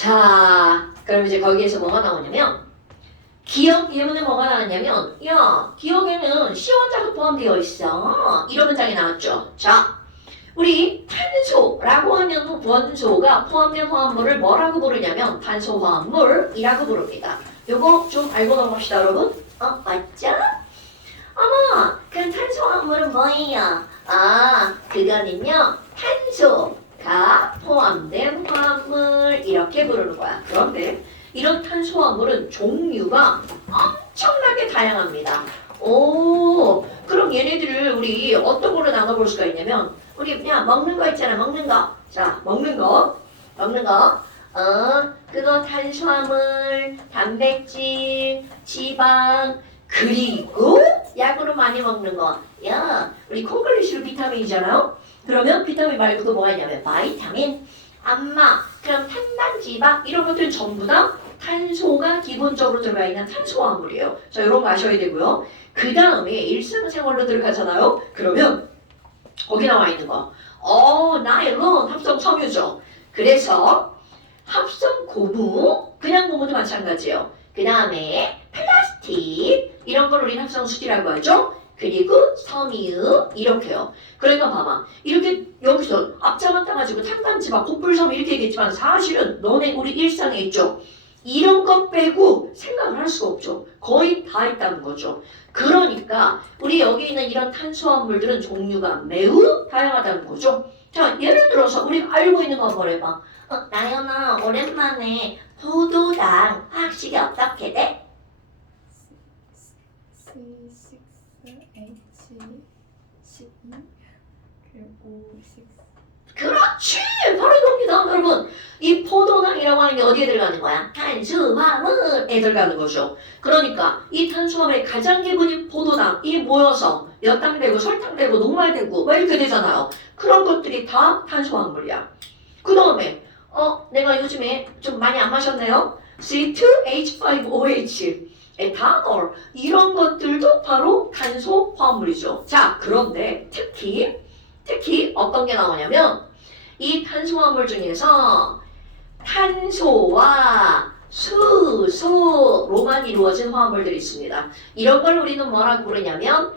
자, 그럼 이제 거기에서 뭐가 나오냐면 기억 예문에 뭐가 나왔냐면 야, 기억에는 시원자가 포함되어 있어. 이런 문장이 나왔죠. 자, 우리 탄소라고 하면 원소가 포함된 화합물을 뭐라고 부르냐면 탄소화합물이라고 부릅니다. 요거 좀 알고 넘어갑시다, 여러분. 맞죠? 어머, 그럼 탄소화합물은 뭐예요? 그거는요, 탄소가 포함된 화합물 이렇게 부르는 거야. 그런데 이런 탄소화물은 종류가 엄청나게 다양합니다. 오, 그럼 얘네들을 우리 어떤 걸로 나눠볼 수가 있냐면 우리 그냥 먹는 거 있잖아, 먹는 거. 자, 먹는 거. 그거 탄수화물, 단백질, 지방, 그리고 약으로 많이 먹는 거. 야, 우리 콩글리시로 비타민이잖아요. 그러면 비타민 말고도 뭐가 있냐면 바이타민, 암마, 그럼 탄단지방 이런 것들은 전부 다 탄소가 기본적으로 들어가 있는 탄소화물이에요. 자, 이런 거 아셔야 되고요. 그 다음에 일상생활로 들어가잖아요. 그러면 거기 나와 있는 거. 나일론 합성 섬유죠. 그래서 합성 고무, 그냥 고무도 마찬가지예요. 그 다음에 플라스틱 이런 걸 우리는 합성 수지라고 하죠. 그리고 섬유 이렇게요. 그러니까 봐봐. 이렇게 여기서 앞자만 따가지고 탄단지방, 곡불섬유 이렇게 얘기했지만 사실은 너네 우리 일상에 있죠. 이런 것 빼고 생각을 할 수가 없죠. 거의 다 있다는 거죠. 그러니까 우리 여기 있는 이런 탄수화물들은 종류가 매우 다양하다는 거죠. 자, 예를 들어서 우리가 알고 있는 거 한번 해봐. 나연아, 오랜만에 포도당 화학식이 어떻게 돼? C6H12 그리고 O6 그렇지! 바로 이겁니다, 여러분. 이 포도당이라고 하는 게 어디에 들어가는 거야? 탄수화물에 들어가는 거죠. 그러니까 이 탄수화물의 가장 기본인 포도당, 이 모여서 엿당되고 설탕되고 녹말되고 막 이렇게 되잖아요. 그런 것들이 다 탄수화물이야. 그 다음에 내가 요즘에 좀 많이 안 마셨네요. C2H5OH, 에탄올 이런 것들도 바로 탄소화물이죠. 자, 그런데 특히 어떤 게 나오냐면 이 탄소화물 중에서 탄소와 수소로만 이루어진 화합물들이 있습니다. 이런 걸 우리는 뭐라고 부르냐면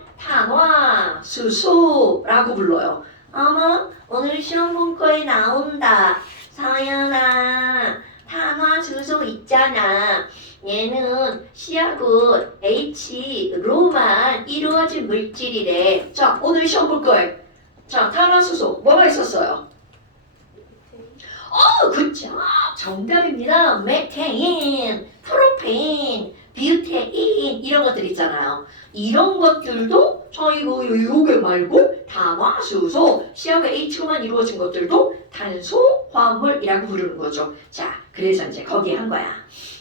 탄화수소라고 불러요. 어머, 오늘 시험 문과에 나온다. 서연아, 탄화수소 있잖아. 얘는 C하고 H로만 이루어진 물질이래. 자, 오늘 시험 문과에 자, 탄화수소 뭐가 있었어요? 그쵸. 정답입니다. 메테인, 프로페인, 뷰테인 이런 것들 있잖아요. 이런 것들도 저희가 요게 말고 탄화수소, C하고 H로만 이루어진 것들도 탄소화물이라고 부르는 거죠. 자, 그래서 이제 거기에 한 거야.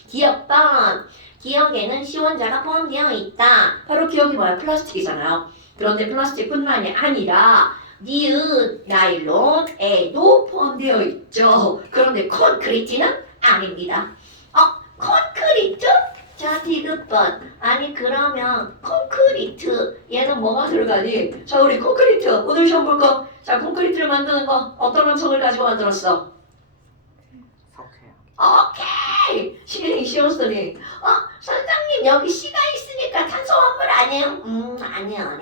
기억번. 기억에는 시원자가 포함되어 있다. 바로 기억이 뭐야? 플라스틱이잖아요. 그런데 플라스틱뿐만이 아니라 니은, 나일론에도 포함되어 있죠. 그런데 콘크리트는 아닙니다. 콘크리트? 자, 디귿번. 아니 그러면 콘크리트 얘는 뭐가 들어가니? 자, 우리 콘크리트 오늘 시험 볼 거. 자, 콘크리트를 만드는 거 어떤 원성을 가지고 만들었어? 석회요. 오케이! 실링 쉬웠으니. 선생님 여기 C가 있으니까 탄소화물 아니에요? 아니에요.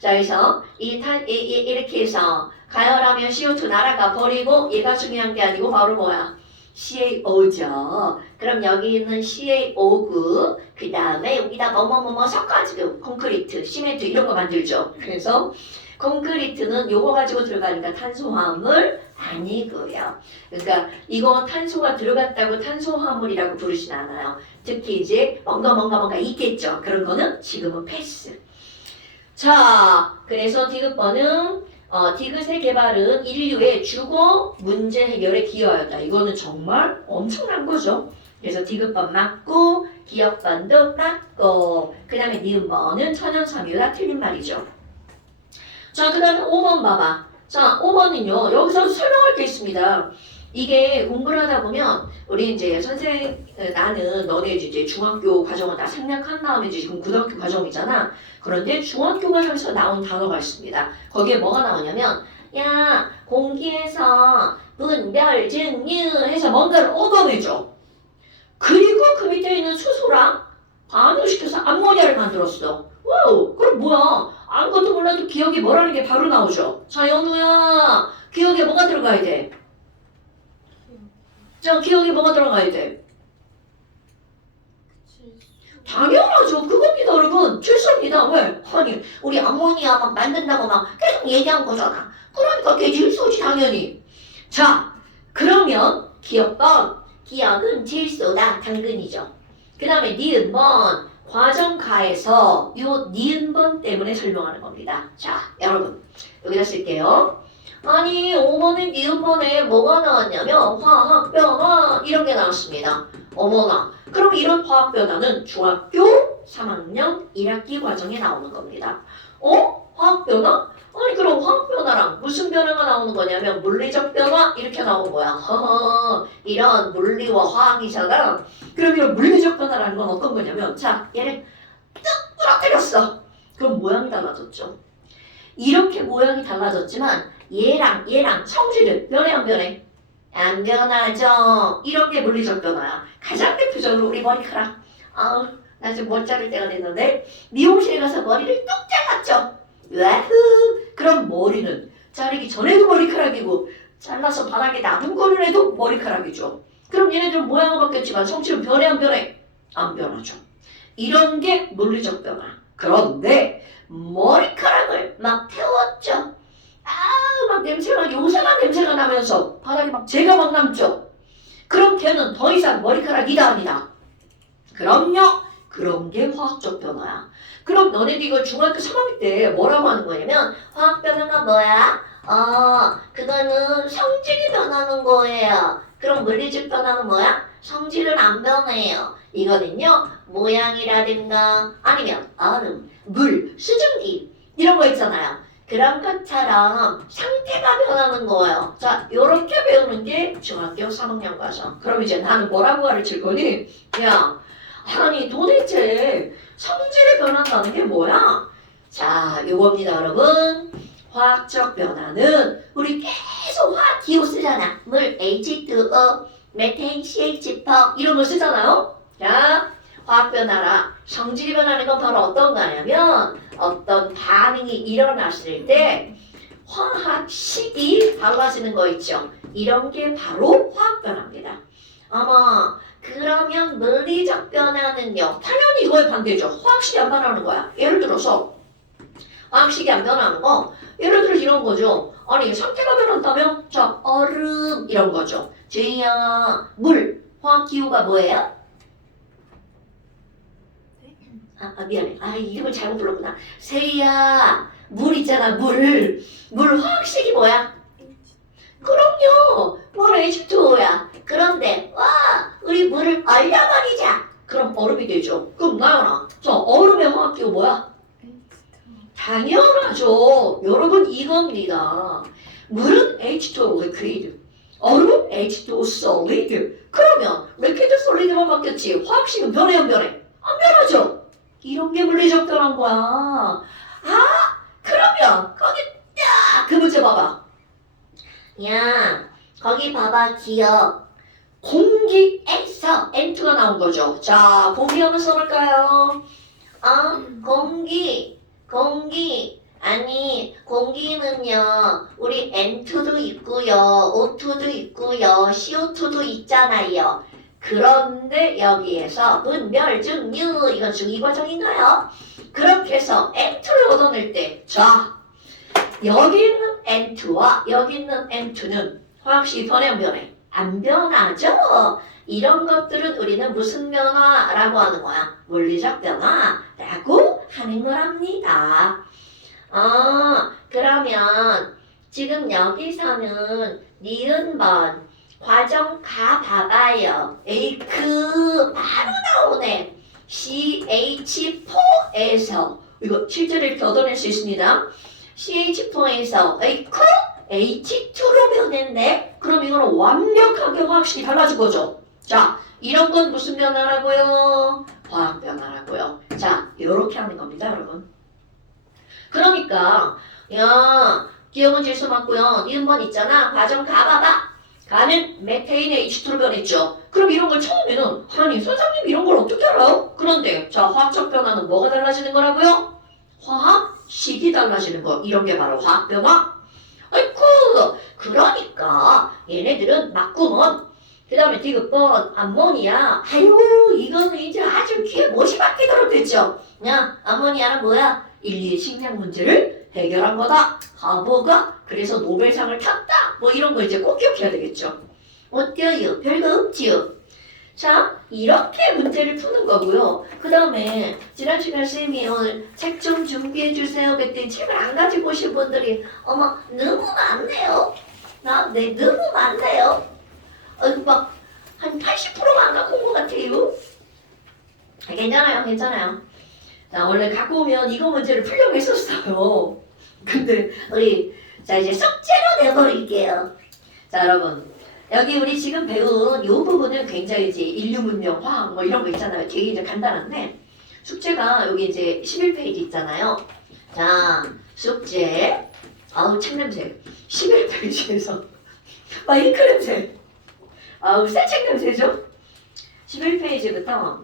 자, 그래서 이렇게 해서 가열하면 CO2 날아가 버리고 얘가 중요한 게 아니고 바로 뭐야? CaO죠. 그럼 여기 있는 CaO고 그 다음에 여기다 뭐뭐뭐뭐 섞어가지고 콘크리트, 시멘트 이런 거 만들죠. 그래서 콘크리트는 요거 가지고 들어가니까 탄소화물 아니고요. 그러니까 이거 탄소가 들어갔다고 탄소화물이라고 부르진 않아요. 특히 이제 뭔가 있겠죠. 그런 거는 지금은 패스. 자, 그래서 디귿번은 디귿의 개발은 인류의 주거 문제 해결에 기여하였다. 이거는 정말 엄청난 거죠. 그래서 디귿번 맞고 기억번도 맞고 그 다음에 니은번은 천연섬유가 틀린 말이죠. 자, 그 다음에 5번 봐봐. 자, 5번은요. 여기서 설명할 게 있습니다. 이게 공부를 하다 보면 우리 이제 나는 너네 이제 중학교 과정을 다 생략한 다음에 이제 지금 고등학교 과정이잖아. 그런데 중학교 과정에서 나온 단어가 있습니다. 거기에 뭐가 나오냐면 야, 공기에서 분별증류 해서 뭔가를 얻어내죠. 그리고 그 밑에 있는 수소랑 반응시켜서 암모니아를 만들었어. 와우, 그럼 뭐야? 아무것도 몰라도 기억이 뭐라는 게 바로 나오죠. 자, 연우야, 기억에 뭐가 들어가야 돼? 자, 기억에 뭐가 들어가야 돼? 당연하죠. 그겁니다, 여러분. 질소입니다. 왜? 아니, 우리 암모니아 막 만든다고 막 계속 얘기한 거잖아. 그러니까 그게 질소지, 당연히. 자, 그러면 기억번. 기억은 질소다, 당근이죠. 그 다음에 니은번. 과정가에서 요 니은번 때문에 설명하는 겁니다. 자, 여러분. 여기다 쓸게요. 아니, 5번에 니은번에 뭐가 나왔냐면 화학변화 이런 게 나왔습니다. 어머나. 그럼 이런 화학 변화는 중학교 3학년 1학기 과정에 나오는 겁니다. 화학 변화? 아니 그럼 화학 변화랑 무슨 변화가 나오는 거냐면 물리적 변화 이렇게 나오는 거야. 허허, 이런 물리와 화학이잖아. 그럼 이런 물리적 변화라는 건 어떤 거냐면 자, 얘를 뚝 부러뜨렸어. 그럼 모양이 달라졌죠. 이렇게 모양이 달라졌지만 얘랑 성질은 변해 안 변해? 안 변하죠. 이런 게 물리적 변화야. 가장 대표적으로 우리 머리카락. 아우, 나 지금 머리 자를 때가 됐는데 미용실에 가서 머리를 뚝 잘랐죠. 와후. 그럼 머리는 자르기 전에도 머리카락이고 잘라서 바닥에 놔둔 거는 해도 머리카락이죠. 그럼 얘네들은 모양은 바뀌었지만 성질은 변해 안 변해? 안 변하죠. 이런 게 물리적 변화. 그런데 머리카락을 막 태웠죠. 막 냄새가 요상한 냄새가 나면서 바닥에 막 재가 막 남죠. 그럼 걔는 더 이상 머리카락이다 아니다. 그럼요. 그런 게 화학적 변화야. 그럼 너네들 이거 중학교 3학년 때 뭐라고 하는 거냐면 화학 변화가 뭐야? 그거는 성질이 변하는 거예요. 그럼 물리적 변화는 뭐야? 성질은 안 변해요. 이거는요. 모양이라든가 아니면 얼음, 물, 수증기 이런 거 있잖아요. 그런 것처럼 상태가 변하는 거예요. 자, 요렇게 배우는 게 중학교 3학년 과정. 그럼 이제 나는 뭐라고 가르칠 거니? 야, 아니 도대체 성질이 변한다는 게 뭐야? 자, 요겁니다, 여러분. 화학적 변화는 우리 계속 화학 기호 쓰잖아. 물 H2O, 메탄 CH4 이런 거 쓰잖아요. 자, 화학 변화라 성질이 변하는 건 바로 어떤 거냐면 어떤 반응이 일어났을 때 화학식이 달라지는 거 있죠. 이런 게 바로 화학 변화입니다. 어머, 그러면 물리적 변화는요. 당연히 이거의 반대죠. 화학식이 안 변하는 거야. 예를 들어서 화학식이 안 변하는 거 예를 들어서 이런 거죠. 아니 상태가 변한다면 자 얼음 이런 거죠. 제이야 물 화학기호가 뭐예요? 미안해. 이름을 잘못 불렀구나. 세이야, 물 있잖아, 물. 물 화학식이 뭐야? 그럼요. 물 H2O야. 그런데, 우리 물을 얼려버리자. 그럼 얼음이 되죠. 그럼 나연아, 저 얼음의 화학기호 뭐야? 당연하죠. 여러분, 이겁니다. 물은 H2O liquid. 얼음은 H2O solid. 그러면, liquid solid만 바뀌었지. 화학식은 변해, 안 변해? 안 변하죠. 이런 게 물리적 변화인 거야. 그러면 거기 딱 그 문제 봐봐. 야, 거기 봐봐. 기억. 공기에서 N2가 나온 거죠. 자, 공기 한번 써볼까요? 공기. 아니, 공기는요, 우리 N2도 있고요, O2도 있고요, CO2도 있잖아요. 그런데 여기에서 분별증류 이건 중2 과정인가요? 그렇게 해서 N2를 얻어낼 때 자, 여기 있는 N2와 여기 있는 N2는 화학식이 변해 안 변해? 안 변하죠? 이런 것들은 우리는 무슨 변화라고 하는 거야? 물리적 변화라고 하는 거랍니다. 그러면 지금 여기서는 니은번 과정 가 봐봐요. 에이크 바로 나오네. CH4에서 이거 실제로 이렇게 얻어낼 수 있습니다. CH4에서 에이크 H2로 변했네. 그럼 이거는 완벽하게 화학식이 달라진 거죠. 자, 이런 건 무슨 변화라고요? 화학 변화라고요. 자, 이렇게 하는 겁니다, 여러분. 그러니까 야, 기억은 질소 맞고요. 니은 번 있잖아. 과정 가봐봐. 가는 메테인에 H2로 변했죠. 그럼 이런 걸 처음에는 아니 선생님 이런 걸 어떻게 알아요? 그런데 자 화학적 변화는 뭐가 달라지는 거라고요? 화학식이 달라지는 거. 이런 게 바로 화학 변화. 아이쿠 그러니까 얘네들은 막구먼 그 다음에 디귿번 암모니아 아유 이거는 이제 아주 귀에 못이 박히도록 됐죠. 야 암모니아는 뭐야? 인류의 식량 문제를 해결한 거다. 바보가 그래서 노벨상을 탔다. 뭐 이런 거 이제 꼭 기억해야 되겠죠. 어때요? 별거 없지요. 자 이렇게 문제를 푸는 거고요. 그 다음에 지난 시간 쌤이 오늘 책 좀 준비해 주세요 그랬더니 책을 안 가지고 오신 분들이 어머 너무 많네요. 너무 많네요. 막한 80%가 안 갖고 온 것 같아요. 괜찮아요 괜찮아요. 자 원래 갖고 오면 이거 문제를 풀려고 했었어요. 근데 우리 자 이제 숙제로 내버릴게요. 자 여러분 여기 우리 지금 배운 이 부분은 굉장히 이제 인류 문명 화학 뭐 이런 거 있잖아요. 되게 이제 간단한데 숙제가 여기 이제 11페이지 있잖아요. 자 숙제 아우 책 냄새 11페이지에서 잉크 냄새 아우 새 책 냄새죠. 11페이지부터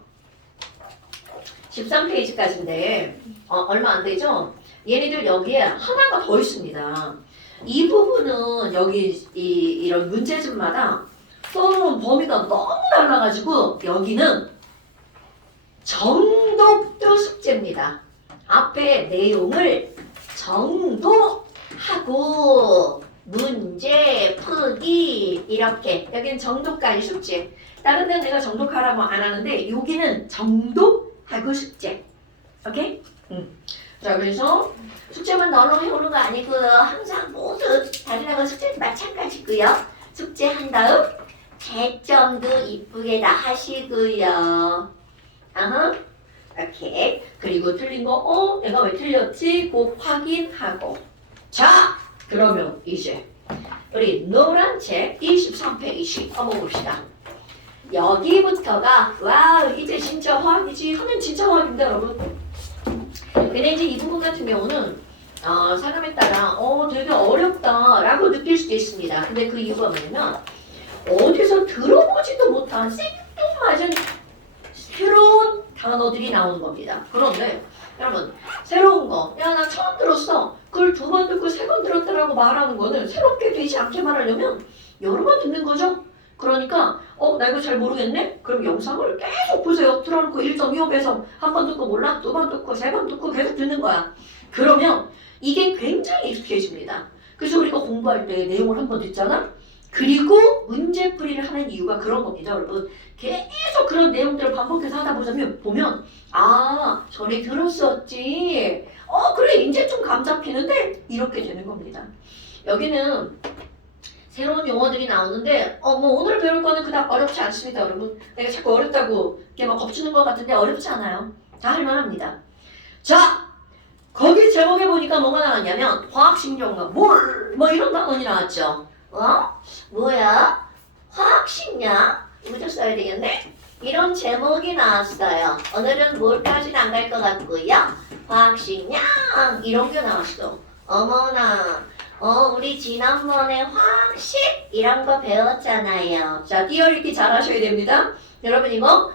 13페이지까지인데 얼마 안 되죠? 얘네들 여기에 하나가 더 있습니다. 이 부분은 여기 이런 문제집마다 써놓은 범위가 너무 달라가지고 여기는 정독도 숙제입니다. 앞에 내용을 정독하고 문제 풀기 이렇게 여기는 정독까지 숙제. 다른 데는 내가 정독하라고 안 하는데 여기는 정독하고 숙제. 오케이? 자 그래서 숙제만 너로 해오는 거 아니고요. 항상 모두 다른 숙제도 마찬가지고요. 숙제한 다음 채점도 이쁘게 다 하시고요. 이렇게 그리고 틀린 거 내가 왜 틀렸지? 꼭 확인하고. 자 그러면 이제 우리 노란 책 23페이지 한번 봅시다. 여기부터가 와 이제 진짜 화학이지 하는 진짜 화학입니다 여러분. 근데 이제 이 부분 같은 경우는 사람에 따라 되게 어렵다라고 느낄 수도 있습니다. 근데 그 이유가 뭐냐면 어디서 들어보지도 못한 생뚱맞은 새로운 단어들이 나오는 겁니다. 그런데 여러분 새로운 거 야 나 처음 들었어. 그걸 2번 듣고 3번 들었다라고 말하는 거는 새롭게 되지 않게 말하려면 여러 번 듣는 거죠. 그러니까 나 이거 잘 모르겠네? 그럼 영상을 계속 보세요. 틀어놓고 1.25배속 한 번 듣고 몰라? 2번 듣고 3번 듣고 계속 듣는 거야. 그러면 이게 굉장히 익숙해집니다. 그래서 우리가 공부할 때 내용을 한 번 듣잖아? 그리고 문제풀이를 하는 이유가 그런 겁니다. 여러분 계속 그런 내용들을 반복해서 하다 보면 전에 들었었지. 그래 이제 좀 감 잡히는데 이렇게 되는 겁니다. 여기는 새로운 용어들이 나오는데 뭐 오늘 배울 거는 그닥 어렵지 않습니다 여러분. 내가 자꾸 어렵다고 이렇게 막 겁주는 것 같은데 어렵지 않아요. 다 할만합니다. 자 거기 제목에 보니까 뭐가 나왔냐면 화학식량과 뭐 이런 단원이 나왔죠. 뭐야? 화학식량? 이거 좀 써야 되겠네? 이런 제목이 나왔어요. 오늘은 뭘까지는 안 갈 것 같고요. 화학식량 이런 게 나왔어. 어머나 우리 지난번에 화학식 이런 거 배웠잖아요. 자, 띄어읽기 잘 하셔야 됩니다. 여러분 이거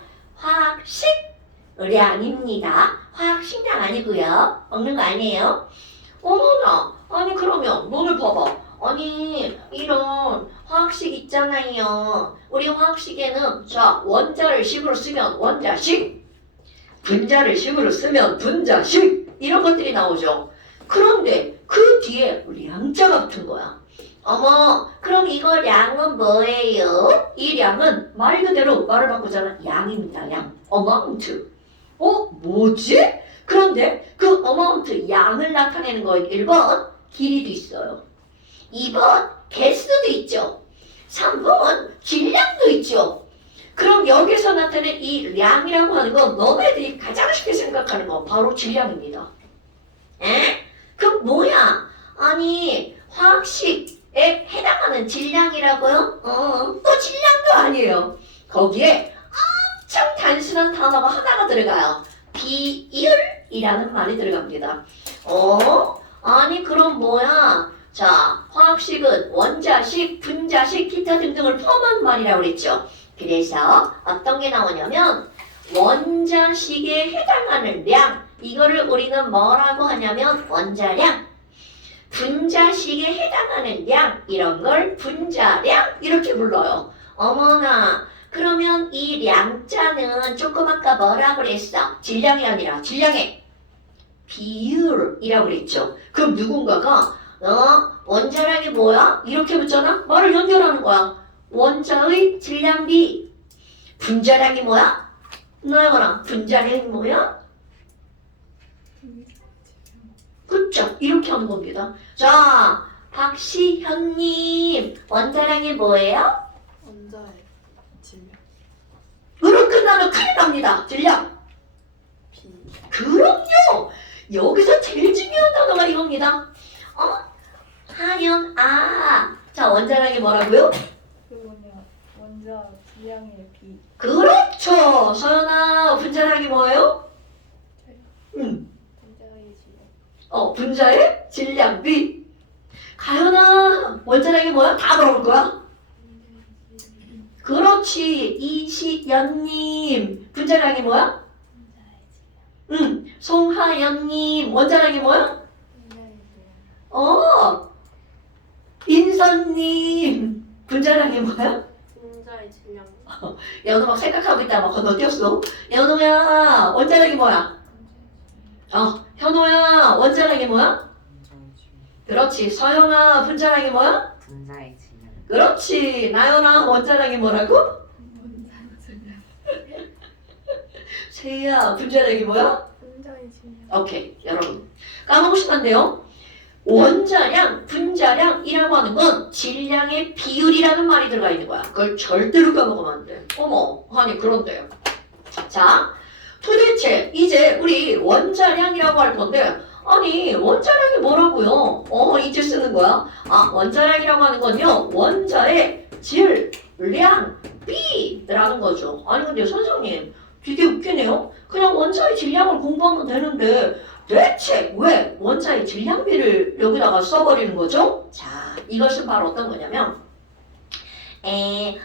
화학식량입니다. 화학식량 아니고요. 먹는 거 아니에요. 어머나, 아니 그러면 너를 봐봐. 아니 이런 화학식 있잖아요. 우리 화학식에는 자 원자를 식으로 쓰면 원자식, 분자를 식으로 쓰면 분자식 이런 것들이 나오죠. 그런데 그 뒤에 량자가 붙은 거야. 어머 그럼 이거 량은 뭐예요? 이 량은 말 그대로 말을 바꾸잖아. 양입니다. 양. amount. 뭐지? 그런데 그 amount 양을 나타내는 거 1번 길이도 있어요. 2번 개수도 있죠. 3번 질량도 있죠. 그럼 여기서 나타낸 이 량이라고 하는 건 너네들이 가장 쉽게 생각하는 거 바로 질량입니다. 그 뭐야? 아니 화학식에 해당하는 질량이라고요? 또 질량도 아니에요. 거기에 엄청 단순한 단어가 하나가 들어가요. 비율이라는 말이 들어갑니다. 아니 그럼 뭐야? 자, 화학식은 원자식, 분자식, 기타 등등을 포함한 말이라고 그랬죠. 그래서 어떤 게 나오냐면 원자식에 해당하는 량, 이거를 우리는 뭐라고 하냐면 원자량. 분자식에 해당하는 량, 이런 걸 분자량 이렇게 불러요. 어머나, 그러면 이 량자는 조금 아까 뭐라 그랬어? 질량이 아니라 질량의 비율이라고 그랬죠. 그럼 누군가가 원자량이 뭐야? 이렇게 묻잖아? 말을 연결하는 거야. 원자의 질량비. 분자량이 뭐야? 나영아, 분자량이 뭐야? 그쵸? 이렇게 하는 겁니다. 자, 박시현님, 원자량이 뭐예요? 원자의 질량. 으로 끝나면 큰일 납니다. 질량. 비. 그럼요. 여기서 제일 중요한 단어가 이겁니다. 하연, 자, 원자량이 뭐라고요? 그 뭐냐 원자 질량의 비. 그렇죠. 서연아, 분자량이 뭐예요? 원자의 질량. 분자의 질량비. 가연아, 원자량이 뭐야? 다 물어볼 거야. 그렇지. 이시연님, 분자량이 뭐야? 원자의 질량. 송하연님, 원자량이 뭐야? 원자의 질량. 인선님, 분자량이 뭐야? 원자의 질량. 연우 막 생각하고 있다 막 건너뛰었어. 연우야, 원자량이 뭐야? 현우야, 원자량이 뭐야? 분자의 질량. 그렇지. 서영아, 분자량이 뭐야? 분자의 질량. 그렇지. 나연아, 원자량이 뭐라고? 원자의 질량. 세희야, 분자량이 뭐야? 원자의 질량. 오케이, 여러분. 까먹으시면 안 돼요. 원자량, 분자량이라고 하는 건 질량의 비율이라는 말이 들어가 있는 거야. 그걸 절대로 까먹으면 안 돼. 어머, 아니 그런데요. 자, 도대체 이제 우리 원자량이라고 할 건데 아니 원자량이 뭐라고요? 이제 쓰는 거야. 원자량이라고 하는 건요. 원자의 질량비라는 거죠. 아니 근데 선생님 되게 웃기네요. 그냥 원자의 질량을 공부하면 되는데 대체 왜 원자의 질량비를 여기다가 써버리는 거죠? 자, 이것은 바로 어떤 거냐면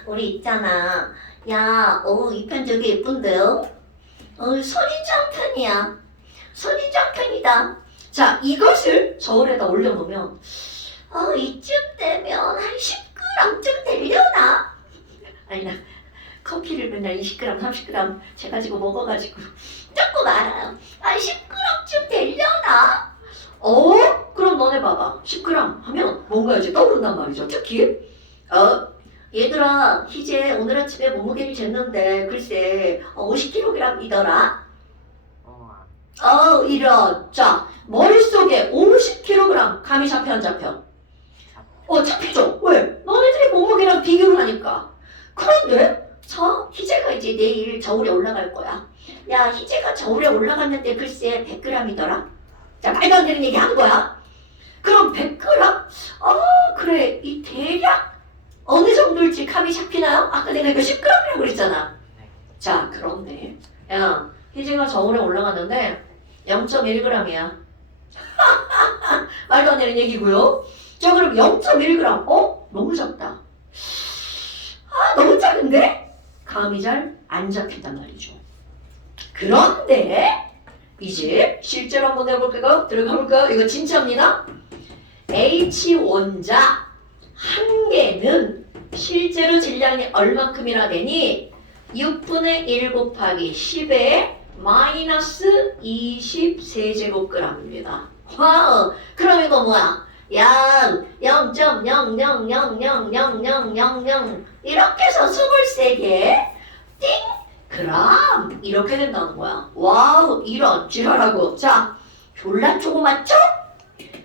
우리 있잖아. 야, 이 편 되게 예쁜데요? 선인장편이야. 선인장편이다. 자, 이것을 저울에다 올려놓으면 이쯤 되면 한 10g쯤 되려나? 아니 나 커피를 맨날 20g, 30g 재가지고 먹어가지고 조금 알아요. 10g쯤 되려나? 그럼 너네 봐봐. 10g 하면 뭔가 이제 떠오른단 말이죠. 특히 얘들아, 희재 오늘 아침에 몸무게를 쟀는데 글쎄 50kg이더라. 이런. 자, 머릿속에 50kg 감이 잡혀 안 잡혀? 잡히죠. 왜? 너네들이 몸무게랑 비교를 하니까. 그런데 희재가 이제 내일 저울에 올라갈 거야. 야, 희재가 저울에 올라갔는데 글쎄 100g이더라. 자, 말도 안 되는 얘기 한 거야. 그럼 100g? 그래. 이 대략 어느 정도일지 감이 잡히나요? 아까 내가 이거 10g이라고 그랬잖아. 자, 그런데 야, 희재가 저울에 올라갔는데 0.1g이야. 말도 안 되는 얘기고요. 자, 그럼 0.1g. 너무 작다. 너무 작은데? 감이 잘 안 잡힌단 말이죠. 그런데 이제 실제로 한번 해볼까요? 들어가 볼까요? 이거 진짜입니다. H원자 한 개는 실제로 질량이 얼만큼이나 되니 6분의 1 곱하기 10의 마이너스 23제곱g입니다. 와우! 그럼 이거 뭐야? 양 0.000000000 이렇게 해서 23개 띵! 그럼 이렇게 된다는 거야. 와우, 이런 지랄하고. 자, 졸라 조그맣죠?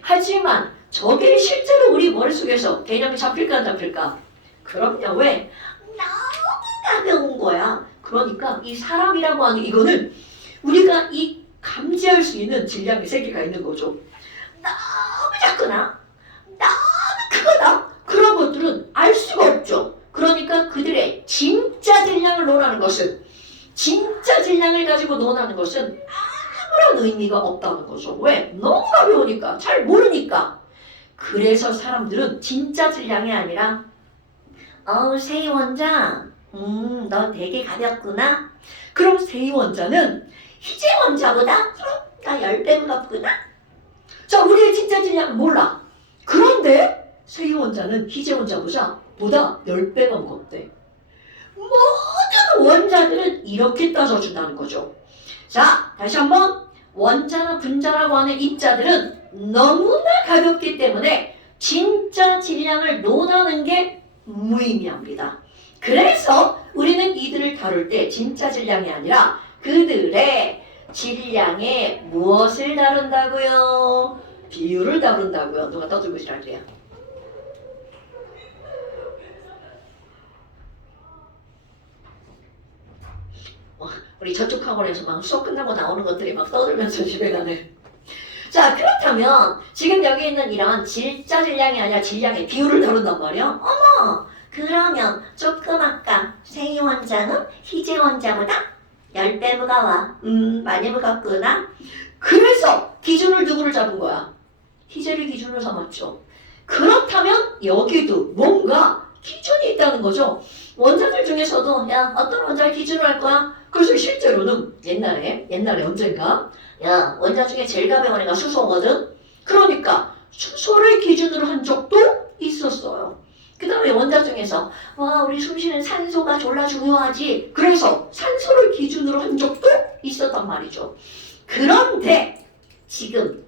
하지만 저게 실제로 우리 머릿속에서 개념이 잡힐까 안 잡힐까? 그럼요. 왜? 너무 가벼운 거야. 그러니까 이 사람이라고 하는 이거는 우리가 이 감지할 수 있는 질량의 세계가 있는 거죠. 너무 작거나 너무 크거나 그런 것들은 알 수가 없죠. 그러니까 그들의 진짜 질량을 논하는 것은 진짜 질량을 가지고 논하는 것은 아무런 의미가 없다는 거죠. 왜? 너무 가벼우니까 잘 모르니까. 그래서 사람들은 진짜 질량이 아니라 세이 원자 너 되게 가볍구나. 그럼 세이 원자는 희재 원자보다 나 10배 무겁구나. 자, 우리의 진짜 질량은 몰라. 그런데 세이 원자는 희재 원자보다 10배가 무겁대. 모든 원자들은 이렇게 따져준다는 거죠. 자, 다시 한번 원자나 분자라고 하는 입자들은 너무나 가볍기 때문에 진짜 질량을 논하는 게 무의미합니다. 그래서 우리는 이들을 다룰 때 진짜 질량이 아니라 그들의 질량의 무엇을 다룬다고요? 비율을 다룬다고요. 누가 떠들고 있으라고요? 우리 저쪽 학원에서 막 수업 끝나고 나오는 것들이 막 떠들면서 집에 가네. 자, 그렇다면 지금 여기 있는 이런 진짜 질량이 아니라 질량의 비율을 다룬단 말이야. 어머, 그러면 조금 아까 세이 원자는 희재 원자보다 10배 무거워. 많이 무겁구나. 그래서 기준을 누구를 잡은 거야? 희재를 기준으로 삼았죠. 그렇다면 여기도 뭔가 기준이 있다는 거죠. 원자들 중에서도 야, 어떤 원자를 기준으로 할 거야? 그래서 실제로는 옛날에 언젠가 야, 원자 중에 제일 가벼운 애가 수소거든. 그러니까 수소를 기준으로 한 적도 있었어요. 그 다음에 원자 중에서 와, 우리 숨쉬는 산소가 졸라 중요하지. 그래서 산소를 기준으로 한 적도 있었단 말이죠. 그런데 지금은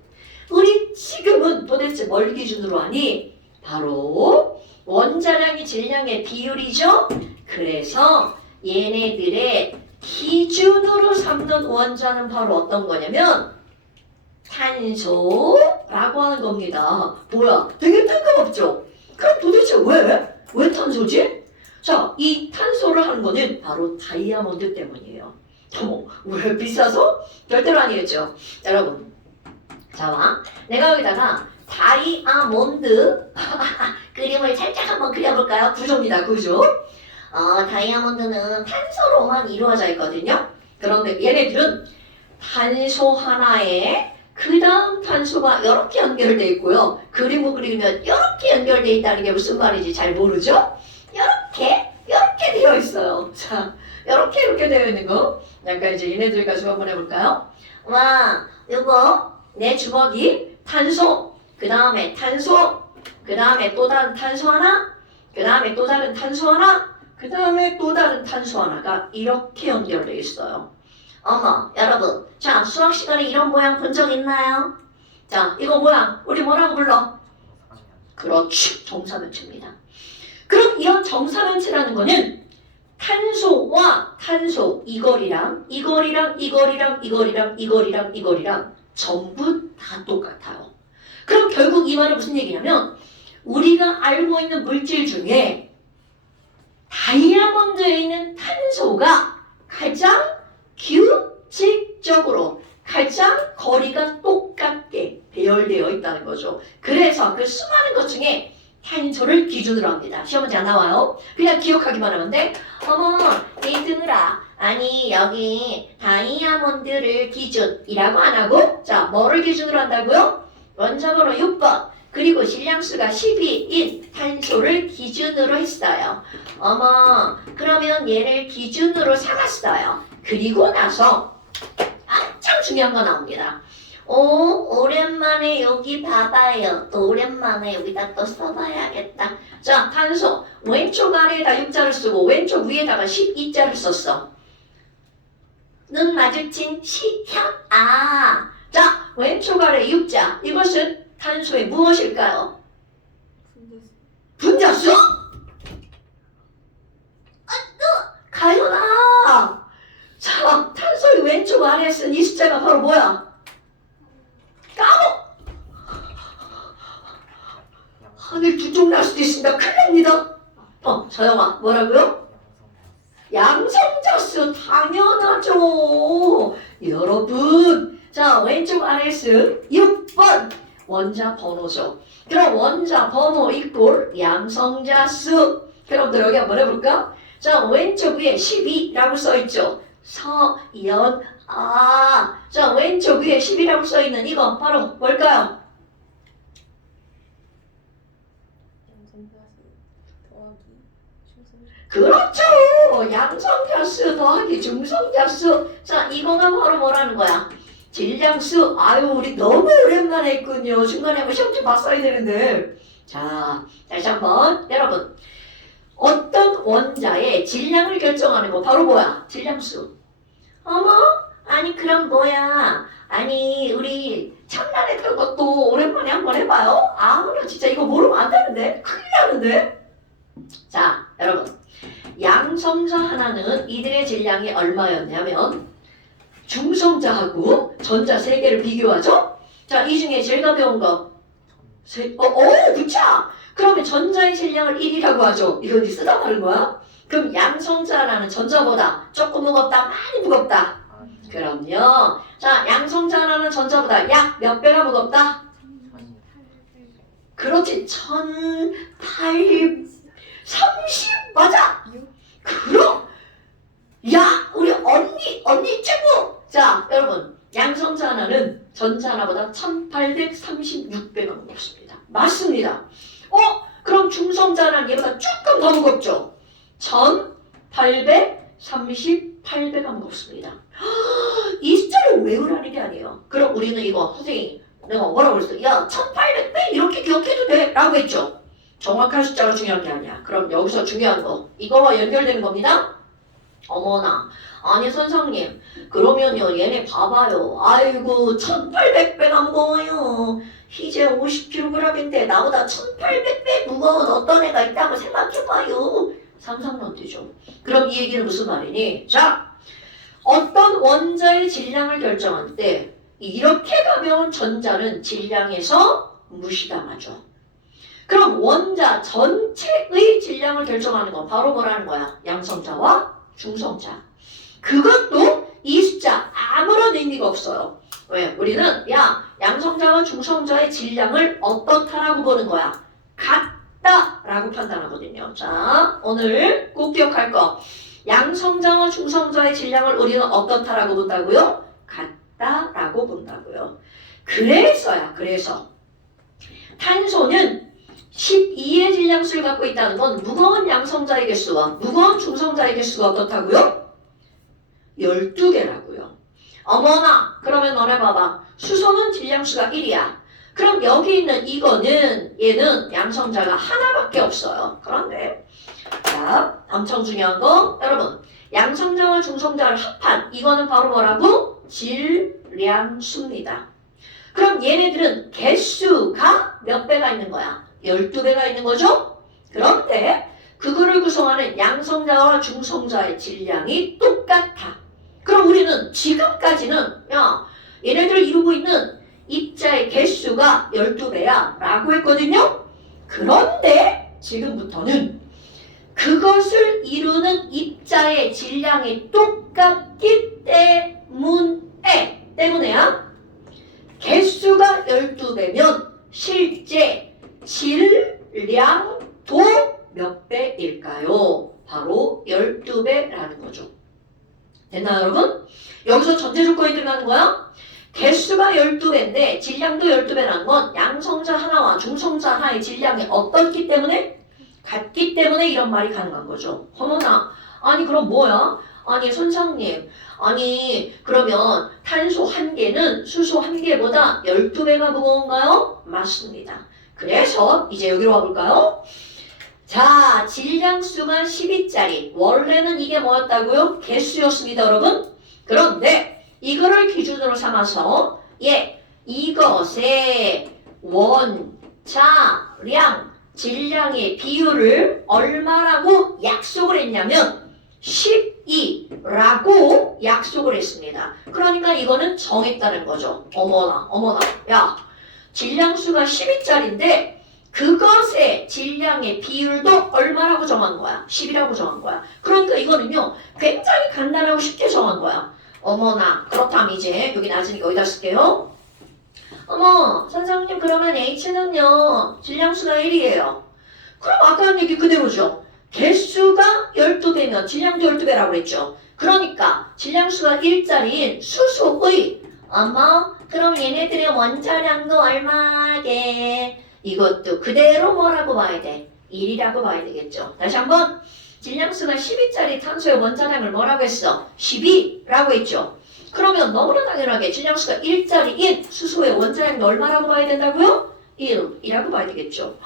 도대체 뭘 기준으로 하니? 바로 원자량이 질량의 비율이죠. 그래서 얘네들의 기준으로 삼는 원자는 바로 어떤 거냐면 탄소라고 하는 겁니다. 뭐야? 되게 뜬금없죠? 그럼 도대체 왜 탄소지? 자, 이 탄소를 하는 거는 바로 다이아몬드 때문이에요. 왜 비싸서? 절대로 아니겠죠. 여러분, 자, 내가 여기다가 다이아몬드 그림을 살짝 한번 그려볼까요? 구조입니다. 구조. 다이아몬드는 탄소로만 이루어져 있거든요. 그런데 얘네들은 탄소 하나에 그 다음 탄소가 이렇게 연결되어 있고요. 그림을 그리면 이렇게 연결되어 있다는 게 무슨 말인지 잘 모르죠? 이렇게 되어 있어요. 자, 이렇게 되어 있는 거. 약간 이제 얘네들 가지고 한번 해볼까요? 와, 이거 내 주먹이 탄소, 그 다음에 탄소, 그 다음에 또 다른 탄소 하나, 그 다음에 또 다른 탄소 하나, 그 다음에 또 다른 탄소 하나가 이렇게 연결되어 있어요. 어머, 여러분, 자, 수학 시간에 이런 모양 본 적 있나요? 자, 이거 모양 우리 뭐라고 불러? 그렇지, 정사면체입니다. 그럼 이런 정사면체라는 거는 탄소와 탄소 이거리랑 전부 다 똑같아요. 그럼 결국 이 말은 무슨 얘기냐면 우리가 알고 있는 물질 중에 다이아몬드에 있는 탄소가 가장 규칙적으로 가장 거리가 똑같게 배열되어 있다는 거죠. 그래서 그 수많은 것 중에 탄소를 기준으로 합니다. 시험 문제 안 나와요. 그냥 기억하기만 하면 돼. 어머, 얘들아, 아니 여기 다이아몬드를 기준이라고 안 하고 자, 뭐를 기준으로 한다고요? 원자번호 6번 그리고 질량수가 12인 탄소를 기준으로 했어요. 어머, 그러면 얘를 기준으로 삼았어요. 그리고 나서 참 중요한 거 나옵니다. 오랜만에 여기 봐봐요. 또 오랜만에 여기다 또 써봐야겠다. 자, 탄소 왼쪽 아래에다 6자를 쓰고 왼쪽 위에다가 12자를 썼어. 눈 마주친 시향. 자, 왼쪽 아래 6자. 이것은 탄소의 무엇일까요? 분자수? 가연아. 자, 탄소의 왼쪽 아래에 쓴 이 숫자가 바로 뭐야? 까먹! 하늘 두쪽 날 수도 있습니다. 큰일 납니다. 서영아, 뭐라고요? 양성자수 당연하죠. 여러분, 자, 왼쪽 아래에 쓴 6번 원자 번호죠. 그럼 원자 번호 이꼴 양성자수. 그럼 여기 한번 해볼까? 자, 왼쪽 위에 12라고 써있죠. 서연, 자, 왼쪽 위에 10이라고 써있는 이거 바로 뭘까요? 그렇죠. 양성자수 더하기 중성자수. 자, 이거가 바로 뭐라는 거야? 질량수. 아유, 우리 너무 오랜만에 했군요. 중간에 한번 시험 좀 봤어야 되는데. 자, 다시 한번 여러분, 어떤 원자의 질량을 결정하는 거 바로 뭐야? 질량수. 어머, 아니 그럼 뭐야? 아니 우리 첫날 했던 것도 오랜만에 한번 해봐요. 아, 나 진짜 이거 모르면 안 되는데, 큰일 나는데. 자, 여러분, 양성자 하나는 이들의 질량이 얼마였냐면 중성자하고 전자 세 개를 비교하죠. 자, 이 중에 제일 가벼운 거 그쵸? 그러면 전자의 질량을 1이라고 하죠. 이거 어디 쓰다 말은 거야? 그럼 양성자라는 전자보다 조금 무겁다, 많이 무겁다? 그럼요. 자, 양성자라는 전자보다 약 몇 배가 무겁다? 그렇지, 1830 맞아. 그럼 야, 우리 언니 최고. 자, 여러분, 양성자 하나는 전자 하나보다 1836배가 무겁습니다. 맞습니다. 그럼 중성자 하나는 얘보다 조금 더 무겁죠. 1838배가 무겁습니다. 이 숫자를 외우라는 게 아니에요. 그럼 우리는 이거 선생님 내가 뭐라고 그랬어? 야, 1800배 이렇게 기억해도 돼 라고 했죠. 정확한 숫자가 중요한 게 아니야. 그럼 여기서 중요한 거, 이거와 연결되는 겁니다. 어머나, 아니 선생님, 그러면요 얘네 봐봐요. 아이고 1800배가 무거워요. 이제 50kg인데 나보다 1800배 무거운 어떤 애가 있다고 생각해봐요. 상상론되죠. 그럼 이 얘기는 무슨 말이니? 자, 어떤 원자의 질량을 결정할 때 이렇게 가벼운 전자는 질량에서 무시당하죠. 그럼 원자 전체의 질량을 결정하는 건 바로 뭐라는 거야? 양성자와 중성자. 그것도 이 숫자 아무런 의미가 없어요. 왜? 우리는 양성자와 중성자의 질량을 어떻다라고 보는 거야? 같다라고 판단하거든요. 자, 오늘 꼭 기억할 거. 양성자와 중성자의 질량을 우리는 어떻다라고 본다고요? 같다라고 본다고요. 그래서 탄소는 12의 질량수를 갖고 있다는 건 무거운 양성자의 개수와 무거운 중성자의 개수가 어떻다고요? 12개라고요. 어머나, 그러면 너네 봐봐. 수소는 질량수가 1이야. 그럼 여기 있는 이거는 얘는 양성자가 하나밖에 없어요. 그런데 자, 엄청 중요한 거 여러분, 양성자와 중성자를 합한 이거는 바로 뭐라고? 질량수입니다. 그럼 얘네들은 개수가 몇 배가 있는 거야? 12배가 있는 거죠? 그런데 그거를 구성하는 양성자와 중성자의 질량이 똑같아. 그럼 우리는 지금까지는 얘네들을 이루고 있는 입자의 개수가 12배야 라고 했거든요. 그런데 지금부터는 그것을 이루는 입자의 질량이 똑같기 때문에야 개수가 12배면 실제 질량도 몇 배일까요? 바로 12배라는 거죠. 됐나요, 여러분? 여기서 전제 조건이 들어가는 거야? 개수가 12배인데 질량도 12배라는 건 양성자 하나와 중성자 하나의 질량이 어떻기 때문에? 같기 때문에 이런 말이 가능한 거죠. 어머나, 아니 그럼 뭐야? 아니 선생님, 아니 그러면 탄소 한 개는 수소 한 개보다 12배가 무거운가요? 맞습니다. 그래서 이제 여기로 와볼까요? 자, 질량수가 12짜리. 원래는 이게 뭐였다고요? 개수였습니다, 여러분. 그런데 이거를 기준으로 삼아서 이것의 원자량, 질량의 비율을 얼마라고 약속을 했냐면 12라고 약속을 했습니다. 그러니까 이거는 정했다는 거죠. 어머나, 야, 질량수가 12짜리인데 그것의 질량의 비율도 얼마라고 정한 거야? 10이라고 정한 거야. 그러니까 이거는요, 굉장히 간단하고 쉽게 정한 거야. 어머나, 그렇다면 이제 여기 낮으니까 여기다 쓸게요. 어머, 선생님 그러면 H는요, 질량수가 1이에요. 그럼 아까 한 얘기 그대로죠. 개수가 12배면 질량도 12배라고 했죠. 그러니까 질량수가 1짜리인 수소의 그럼 얘네들의 원자량도 얼마게? 이것도 그대로 뭐라고 봐야 돼? 1이라고 봐야 되겠죠. 다시 한번. 질량수가 12짜리 탄소의 원자량을 뭐라고 했어? 12라고 했죠. 그러면 너무나 당연하게 질량수가 1짜리인 수소의 원자량이 얼마라고 봐야 된다고요? 1이라고 봐야 되겠죠.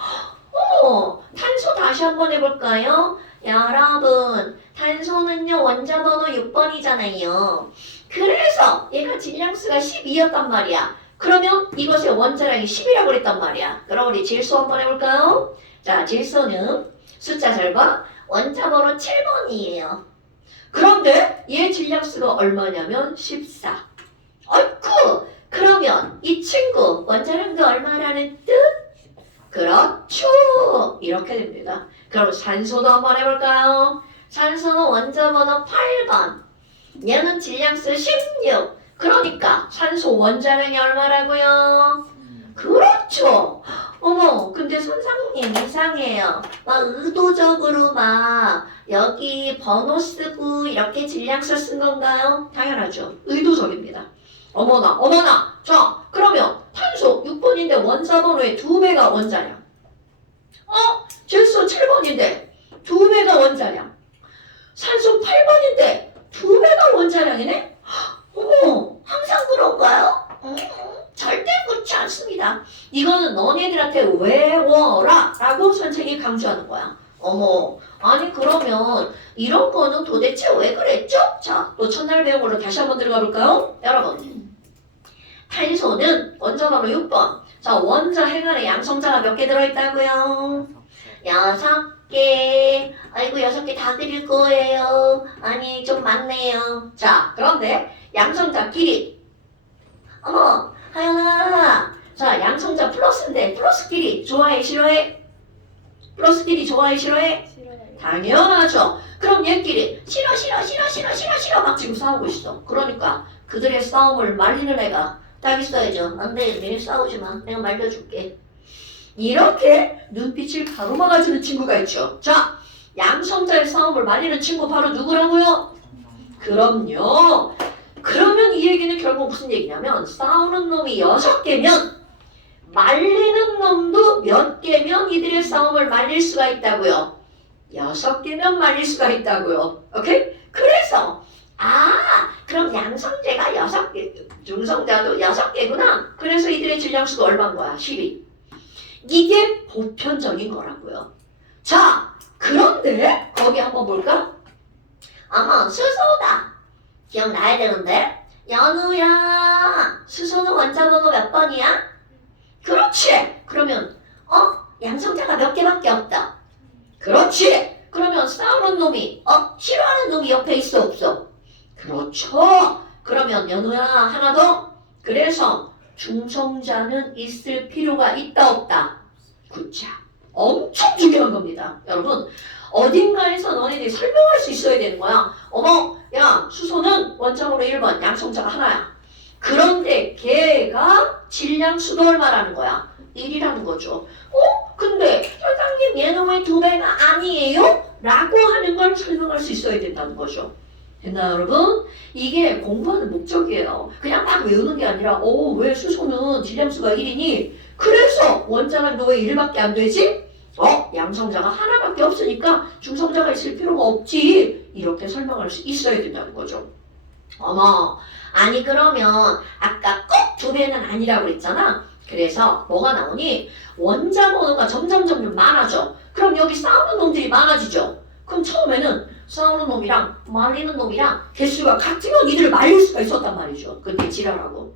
탄소 다시 한번 해볼까요? 여러분, 탄소는요, 원자 번호 6번이잖아요. 그래서 얘가 질량수가 12였단 말이야. 그러면 이것의 원자량이 10이라고 그랬단 말이야. 그럼 우리 질소 한번 해볼까요? 자, 질소는 숫자 잘 봐. 원자 번호 7번이에요. 그런데 얘 질량수가 얼마냐면 14. 어이쿠! 그러면 이 친구 원자량도 얼마라는 뜻? 그렇죠. 이렇게 됩니다. 그럼 산소도 한번 해볼까요? 산소는 원자 번호 8번. 얘는 질량수 16. 그러니까 산소 원자량이 얼마라고요? 그렇죠. 어머, 근데 선생님 이상해요. 막 의도적으로 막 여기 번호 쓰고 이렇게 질량수 쓴 건가요? 당연하죠. 의도적입니다. 어머나. 자, 그러면 탄소 6번인데 원자 번호의 2배가 원자량. 질소 7번인데 2배가 원자량. 산소 8번인데 2배가 원자량이네? 어머, 항상 그런가요? 절대 그렇지 않습니다. 이거는 너네들한테 외워라 라고 선생님이 강조하는 거야. 어머, 아니 그러면 이런 거는 도대체 왜 그랬죠? 자, 또 첫날 배운 걸로 다시 한번 들어가 볼까요? 여러분, 탄소는 원자 번호 6번. 자, 원자 행안에 양성자가 몇 개 들어있다고요? 6개. 아이고 6개 다 그릴 거예요. 아니 좀 많네요. 자, 그런데 양성자끼리, 어머 하연아, 자 양성자 플러스인데 플러스끼리 좋아해 싫어해? 플러스끼리 좋아해 싫어해? 싫어요. 당연하죠. 그럼 얘끼리 싫어 막 지금 싸우고 있어. 그러니까 그들의 싸움을 말리는 애가 딱 있어야죠. 안돼, 니네 싸우지 마, 내가 말려줄게. 이렇게 눈빛을 가로막아주는 친구가 있죠. 자, 양성자의 싸움을 말리는 친구 바로 누구라고요? 그럼요. 그러면 이 얘기는 결국 무슨 얘기냐면 싸우는 놈이 6개면 말리는 놈도 몇 개면 이들의 싸움을 말릴 수가 있다고요. 6개면 말릴 수가 있다고요. 오케이? 그래서 그럼 양성자가 6개, 중성자도 6개구나. 그래서 이들의 질량수가 얼마인 거야? 12. 이게 보편적인 거라고요. 자, 그런데 거기 한번 볼까? 어머, 수소다. 기억나야 되는데? 연우야, 수소는 원자 번호 몇 번이야? 그렇지. 그러면 양성자가 몇 개밖에 없다. 그렇지. 그러면 싸우는 놈이 싫어하는 놈이 옆에 있어 없어? 그렇죠. 그러면 연우야 하나 더. 그래서 중성자는 있을 필요가 있다 없다? 그쵸. 엄청 중요한 겁니다. 여러분, 어딘가에서 너네들이 설명할 수 있어야 되는 거야. 어머, 야, 수소는 원자번호 1번, 양성자가 하나야. 그런데 걔가 질량수도 얼마라는 거야? 1이라는 거죠. 근데 선생님 얘는 왜 2배가 아니에요? 라고 하는 걸 설명할 수 있어야 된다는 거죠. 됐나요, 여러분? 이게 공부하는 목적이에요. 그냥 막 외우는 게 아니라 왜 수소는 질량수가 1이니? 그래서 원자량도 왜 1밖에 안 되지? 양성자가 하나밖에 없으니까 중성자가 있을 필요가 없지. 이렇게 설명할 수 있어야 된다는 거죠. 어머, 아니 그러면 아까 꼭 2배는 아니라고 그랬잖아. 그래서 뭐가 나오니? 원자 번호가 점점 많아져. 그럼 여기 싸우는 놈들이 많아지죠. 그럼 처음에는 싸우는 놈이랑 말리는 놈이랑 개수가 같으면 이들을 말릴 수가 있었단 말이죠. 근데 지랄하고.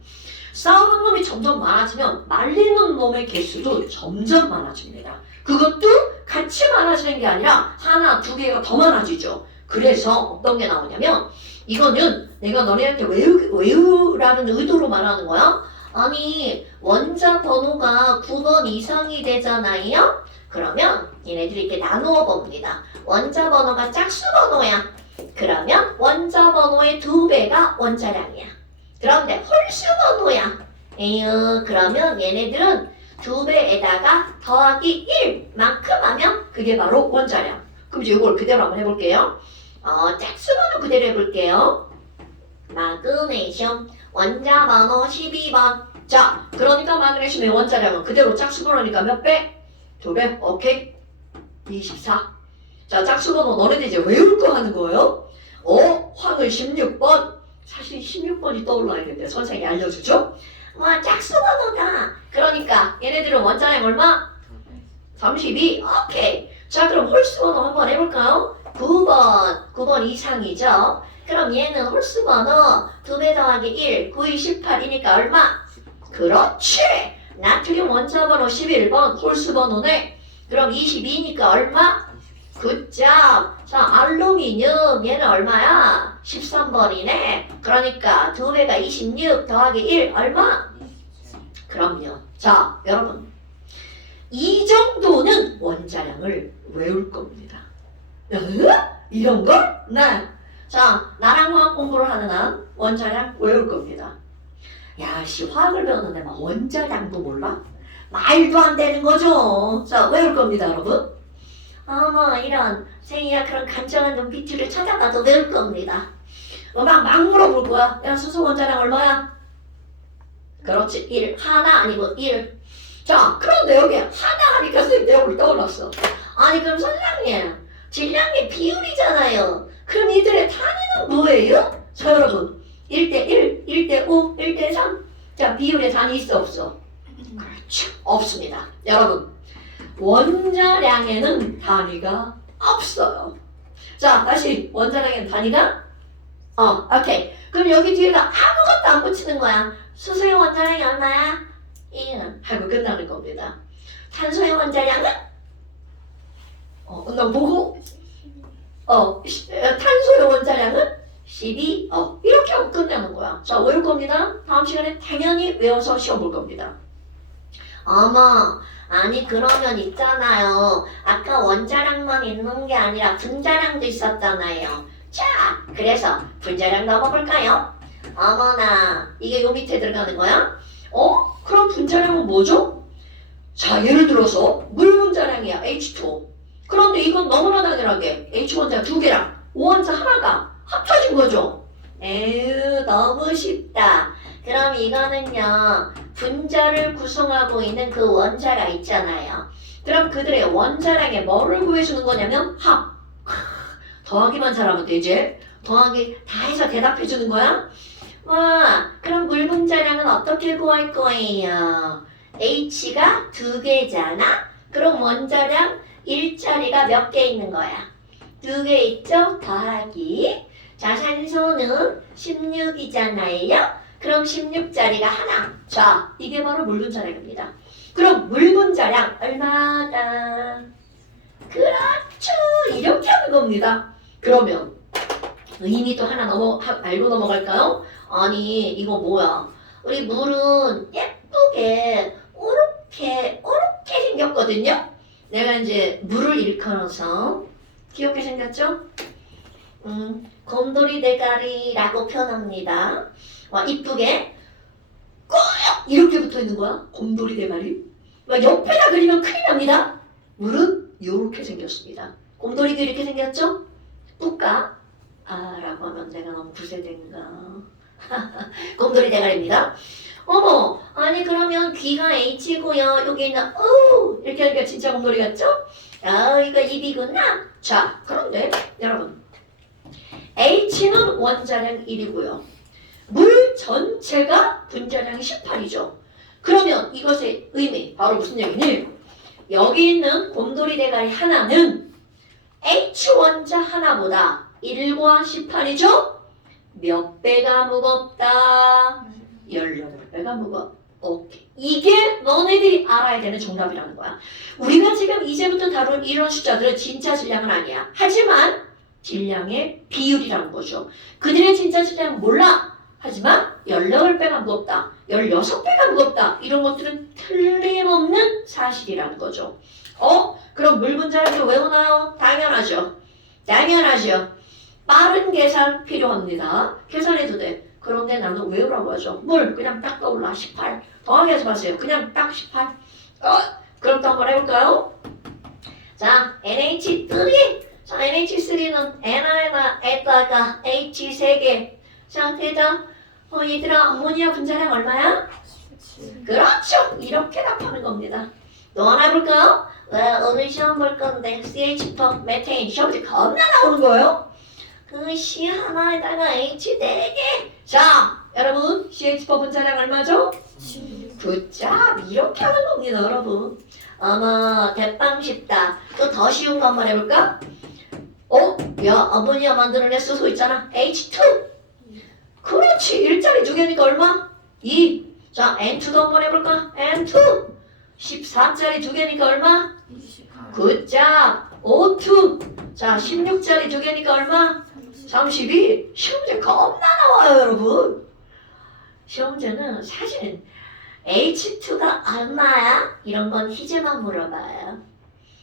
싸우는 놈이 점점 많아지면 말리는 놈의 개수도 점점 많아집니다. 그것도 같이 많아지는 게 아니라 하나, 2개가 더 많아지죠. 그래서 어떤 게 나오냐면 이거는 내가 너네한테 외우라는 의도로 말하는 거야. 아니 원자 번호가 9번 이상이 되잖아요. 그러면 얘네들이 이렇게 나누어 봅니다. 원자 번호가 짝수 번호야. 그러면 원자 번호의 2배가 원자량이야. 그런데 홀수 번호야. 에휴, 그러면 얘네들은 2배에다가 더하기 1만큼 하면 그게 바로 원자량. 그럼 이제 이걸 그대로 한번 해볼게요. 짝수 번호 그대로 해볼게요. 마그네슘 원자 번호 12번. 자, 그러니까 마그네슘의 원자량은 그대로 짝수 번호니까 몇 배? 2배. 오케이. 24. 자, 짝수번호 너네들 이제 외울 거 하는 거예요. 황을 16번. 사실 16번이 떠올라야 되는데 선생님이 알려주죠. 와, 짝수번호다. 그러니까 얘네들은 원자량 얼마? 32. 오케이. 자, 그럼 홀수번호 한번 해볼까요? 9번 이상이죠. 그럼 얘는 홀수번호 2배 더하기 1, 9이 18이니까 얼마? 그렇지. 나트륨 원자번호 11번 홀수번호네. 그럼 22니까 얼마? 9점. 자, 알루미늄 얘는 얼마야? 13번이네. 그러니까 2배가 26 더하기 1 얼마? 그럼요. 자, 여러분. 이 정도는 원자량을 외울 겁니다. 이런 걸? 네. 자, 나랑 화학 공부를 하는 한 원자량 외울 겁니다. 야, 씨, 화학을 배웠는데 막 원자량도 몰라? 말도 안 되는 거죠. 자, 외울 겁니다, 여러분. 어머, 이런 생이야 그런 간절한 눈빛을 찾아봐도 외울 겁니다. 막 물어볼 거야. 야, 수소 원자량 얼마야? 그렇지, 1. 하나 아니고 1. 자, 그런데 여기 하나 하니까 선생님 내용이 떠올랐어. 아니, 그럼 선생님, 질량의 비율이잖아요. 그럼 이들의 단위는 뭐예요? 자, 여러분, 1대1, 1대5, 1대3. 자, 비율의 단위 있어, 없어? 그렇죠. 없습니다. 여러분, 원자량에는 단위가 없어요. 자, 다시 원자량에는 단위가 오케이. 그럼 여기 뒤에다 아무것도 안 붙이는 거야. 수소의 원자량이 얼마야? 1 하고 끝나는 겁니다. 탄소의 원자량은? 너 보고? 탄소의 원자량은? 12. 이렇게 하고 끝내는 거야. 자, 외울 겁니다. 다음 시간에 당연히 외워서 시험 볼 겁니다. 어머, 아니 그러면 있잖아요. 아까 원자량만 있는 게 아니라 분자량도 있었잖아요. 자, 그래서 분자량 넘어볼까요? 어머나, 이게 요 밑에 들어가는 거야? 그럼 분자량은 뭐죠? 자, 예를 들어서 물 분자량이야, H2O. 그런데 이건 너무나 당연하게 H1자 2개랑 O1자 하나가 합쳐진 거죠. 에휴, 너무 쉽다. 그럼 이거는요, 분자를 구성하고 있는 그 원자가 있잖아요. 그럼 그들의 원자량에 뭐를 구해주는 거냐면 합. 더하기만 잘하면 되지. 더하기 다 해서 대답해주는 거야. 와, 그럼 물 분자량은 어떻게 구할 거예요? H가 2개잖아? 그럼 원자량 1자리가 몇 개 있는 거야? 2개 있죠? 더하기. 자, 산소는 16이잖아요? 그럼 16자리가 하나. 자, 이게 바로 물 분자량입니다. 그럼 물 분자량 얼마다? 그렇죠. 이렇게 하는 겁니다. 그러면 의미도 하나 알고 넘어갈까요? 아니, 이거 뭐야? 우리 물은 예쁘게 오렇게 생겼거든요. 내가 이제 물을 일컬어서 귀엽게 생겼죠? 곰돌이 대가리라고 표현합니다. 와, 이쁘게 꼭 이렇게 붙어 있는 거야. 곰돌이 대가리. 막 옆에다 그리면 큰일 납니다. 물은 이렇게 생겼습니다. 곰돌이도 이렇게 생겼죠? 뿌까 라고 하면 내가 너무 구세대인가. 곰돌이 대가리입니다. 어머, 아니 그러면 귀가 H고요. 여기 있는 이렇게 하니까 진짜 곰돌이 같죠? 이거 입이구나. 자, 그런데 여러분, H는 원자량 1이고요. 물 전체가 분자량이 18이죠. 그러면 이것의 의미, 바로 무슨 얘기니? 여기 있는 곰돌이 대가리 하나는 H 원자 하나보다 1과 18이죠? 몇 배가 무겁다? 18배가 무거워. 오케이. 이게 너네들이 알아야 되는 정답이라는 거야. 우리가 지금 이제부터 다룰 이런 숫자들은 진짜 질량은 아니야. 하지만 질량의 비율이라는 거죠. 그들의 진짜 질량은 몰라. 하지만 18배가 무겁다. 16배가 무겁다. 이런 것들은 틀림없는 사실이라는 거죠. 그럼 물 분자량도 외우나요? 당연하죠. 당연하죠. 빠른 계산 필요합니다. 계산해도 돼. 그런데 나는 외우라고 하죠. 물 그냥 딱 떠올라. 18. 더하기 하지 마세요. 그냥 딱 18. 그럼 또 한번 해볼까요? 자, NH3. 자, NH3는 N에다가 H 3개. 자, 대답. 얘들아, 암모니아 분자량 얼마야? 그렇죠. 이렇게 답하는 겁니다. 또 하나 해볼까요? 오늘 시험 볼 건데 CH4 메테인 시험지 겁나 나오는 거예요. 그 C 하나에다가 H 4개. 자, 여러분 CH4 분자량 얼마죠? 굿잡. 이렇게 하는 겁니다, 여러분. 어머, 대빵 쉽다. 또 더 쉬운 거 한번 해볼까? 야, 어머니가 만들어낸 수소 있잖아. H2. 그렇지. 일자리 두 개니까 얼마? 2. 자, N2도 한번 해볼까? N2. 14짜리 두 개니까 얼마? 굿잡. O2. 자, 16짜리 두 개니까 얼마? 32. 시험제 겁나 나와요, 여러분. 시험제는 사실은 H2가 얼마야? 이런 건 희재만 물어봐요.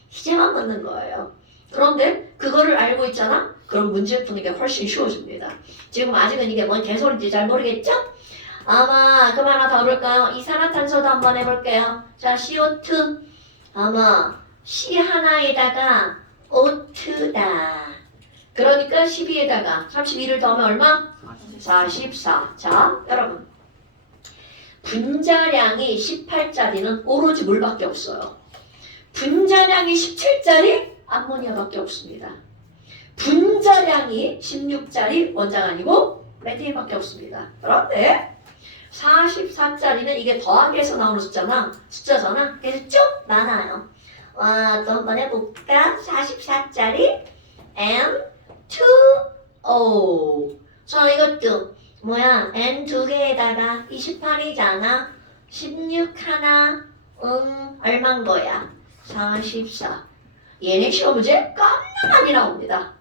희재만 묻는 거예요. 그런데 그거를 알고 있잖아? 그럼 문제 푸는 게 훨씬 쉬워집니다. 지금 아직은 이게 뭔 개소리인지 잘 모르겠죠? 아마 그럼 하나 더 볼까요? 이산화탄소도 한번 해볼게요. 자, CO2. 아마 C 하나에다가 O2다. 그러니까 12에다가 32를 더하면 얼마? 44. 자, 여러분. 분자량이 18짜리는 오로지 물밖에 없어요. 분자량이 17짜리 암모니아밖에 없습니다. 분자량이 16짜리 원자가 아니고 메테인밖에 없습니다. 그런데 44짜리는 이게 더하기해서 나오는 숫자잖아. 그래서 좀 많아요. 또 한번 해볼까? 44짜리 M2O. 자, 이것도 뭐야? N 두 개에다가 28이잖아. 16 하나, 얼만 거야? 44. 얘네 시험 문제 겁나 많이 나옵니다.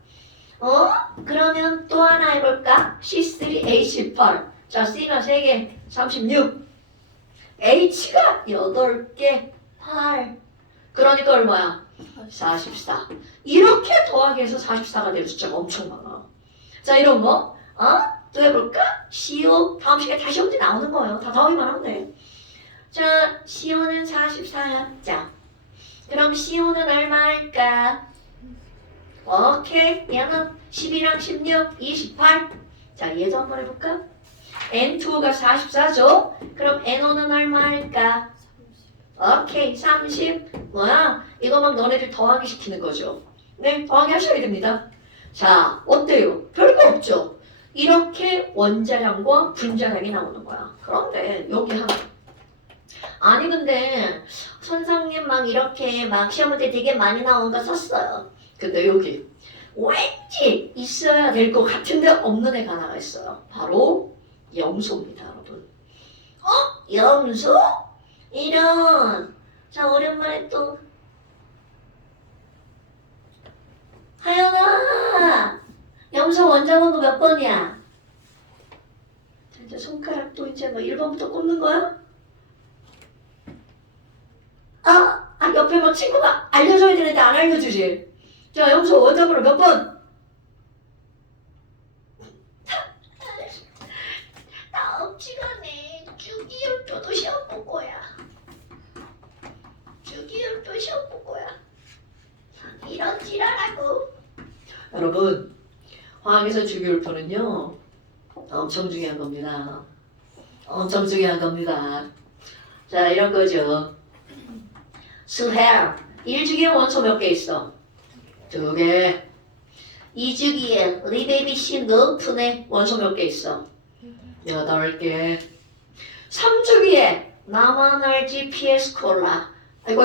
그러면 또 하나 해볼까? C3H8. 자, C가 3개, 36. H가 8개, 8. 그러니까 얼마야? 44. 이렇게 더하기해서 44가 되는 숫자가 엄청 많아. 자, 이런 거. 또 해볼까? CO. 다음 시간에 다시 언제 나오는 거예요. 다 더하기만 하면 돼. 자, CO는 44였죠. 그럼 CO는 얼마일까? 오케이. 얘는 12랑 16, 28. 자, 얘도 한번 해볼까? N2가 44죠? 그럼 NO는 얼마일까? 오케이. 30. 뭐야? 이거 막 너네들 더하기 시키는 거죠. 네, 더하기 하셔야 됩니다. 자, 어때요? 별거 없죠? 이렇게 원자량과 분자량이 나오는 거야. 그런데 여기 하나. 아니 근데 선생님 막 이렇게 막 시험 문제 되게 많이 나온 거 썼어요. 근데 여기 왠지 있어야 될 것 같은데 없는 애가 하나가 있어요. 바로 염소입니다, 여러분. 염소? 이런. 자, 오랜만에 또 하연아, 염소 원자번호 몇 번이야? 자, 이제 손가락도 이제 뭐 1번부터 꼽는 거야? 옆에 막 친구가 알려줘야 되는데 안 알려주지. 자, 염소 원자번호 몇 번? 다음 시간에 주기율도도 시험 볼 거야. 주기율도 시험 볼 거야. 이런 지랄하고. 여러분, 화학에서 주기율표는요 엄청 중요한 겁니다. 엄청 중요한 겁니다. 자, 이런 거죠. 수헬 1주기에 원소 몇 개 있어? 2개. 2주기에 리베비시 너프네 원소 몇 개 있어? 8개. 3주기에 나만알지 피에스콜라. 아이고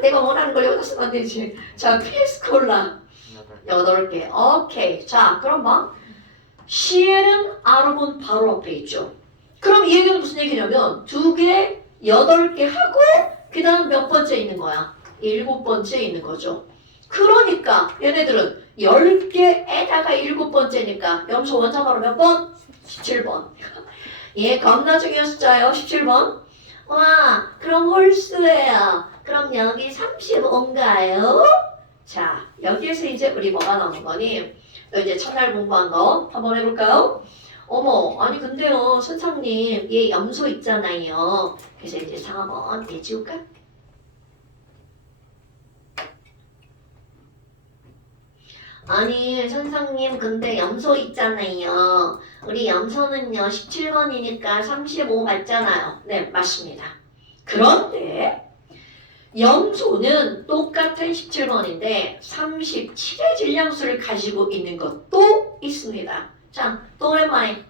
내가 원하는 걸 여기다 쓰면 안 되지. 자, 피에스콜라 8개. 오케이. 자, 그럼 봐. CL은 아르곤 바로 앞에 있죠. 그럼 이 얘기는 무슨 얘기냐면 2개, 8개 하고 그 다음 몇 번째 있는 거야? 7번째 있는 거죠. 그러니까 얘네들은 10개에다가 7번째니까 염소 원자번호 몇 번? 17번. 얘 겁나 중요한 숫자예요. 17번. 와, 그럼 홀수예요. 그럼 여기 35인가요? 자, 여기에서 이제 우리 뭐가 나오는 거니? 이제 첫날 공부한 거 한번 해볼까요? 어머, 아니 근데요, 선생님, 얘 염소 있잖아요. 그래서 이제 4번 내지울까? 아니 선생님, 근데 염소 있잖아요. 우리 염소는요 17번이니까 35 맞잖아요. 네, 맞습니다. 그런데 염소는 똑같은 17번인데 37의 질량수를 가지고 있는 것도 있습니다. 자, 또 오랜만에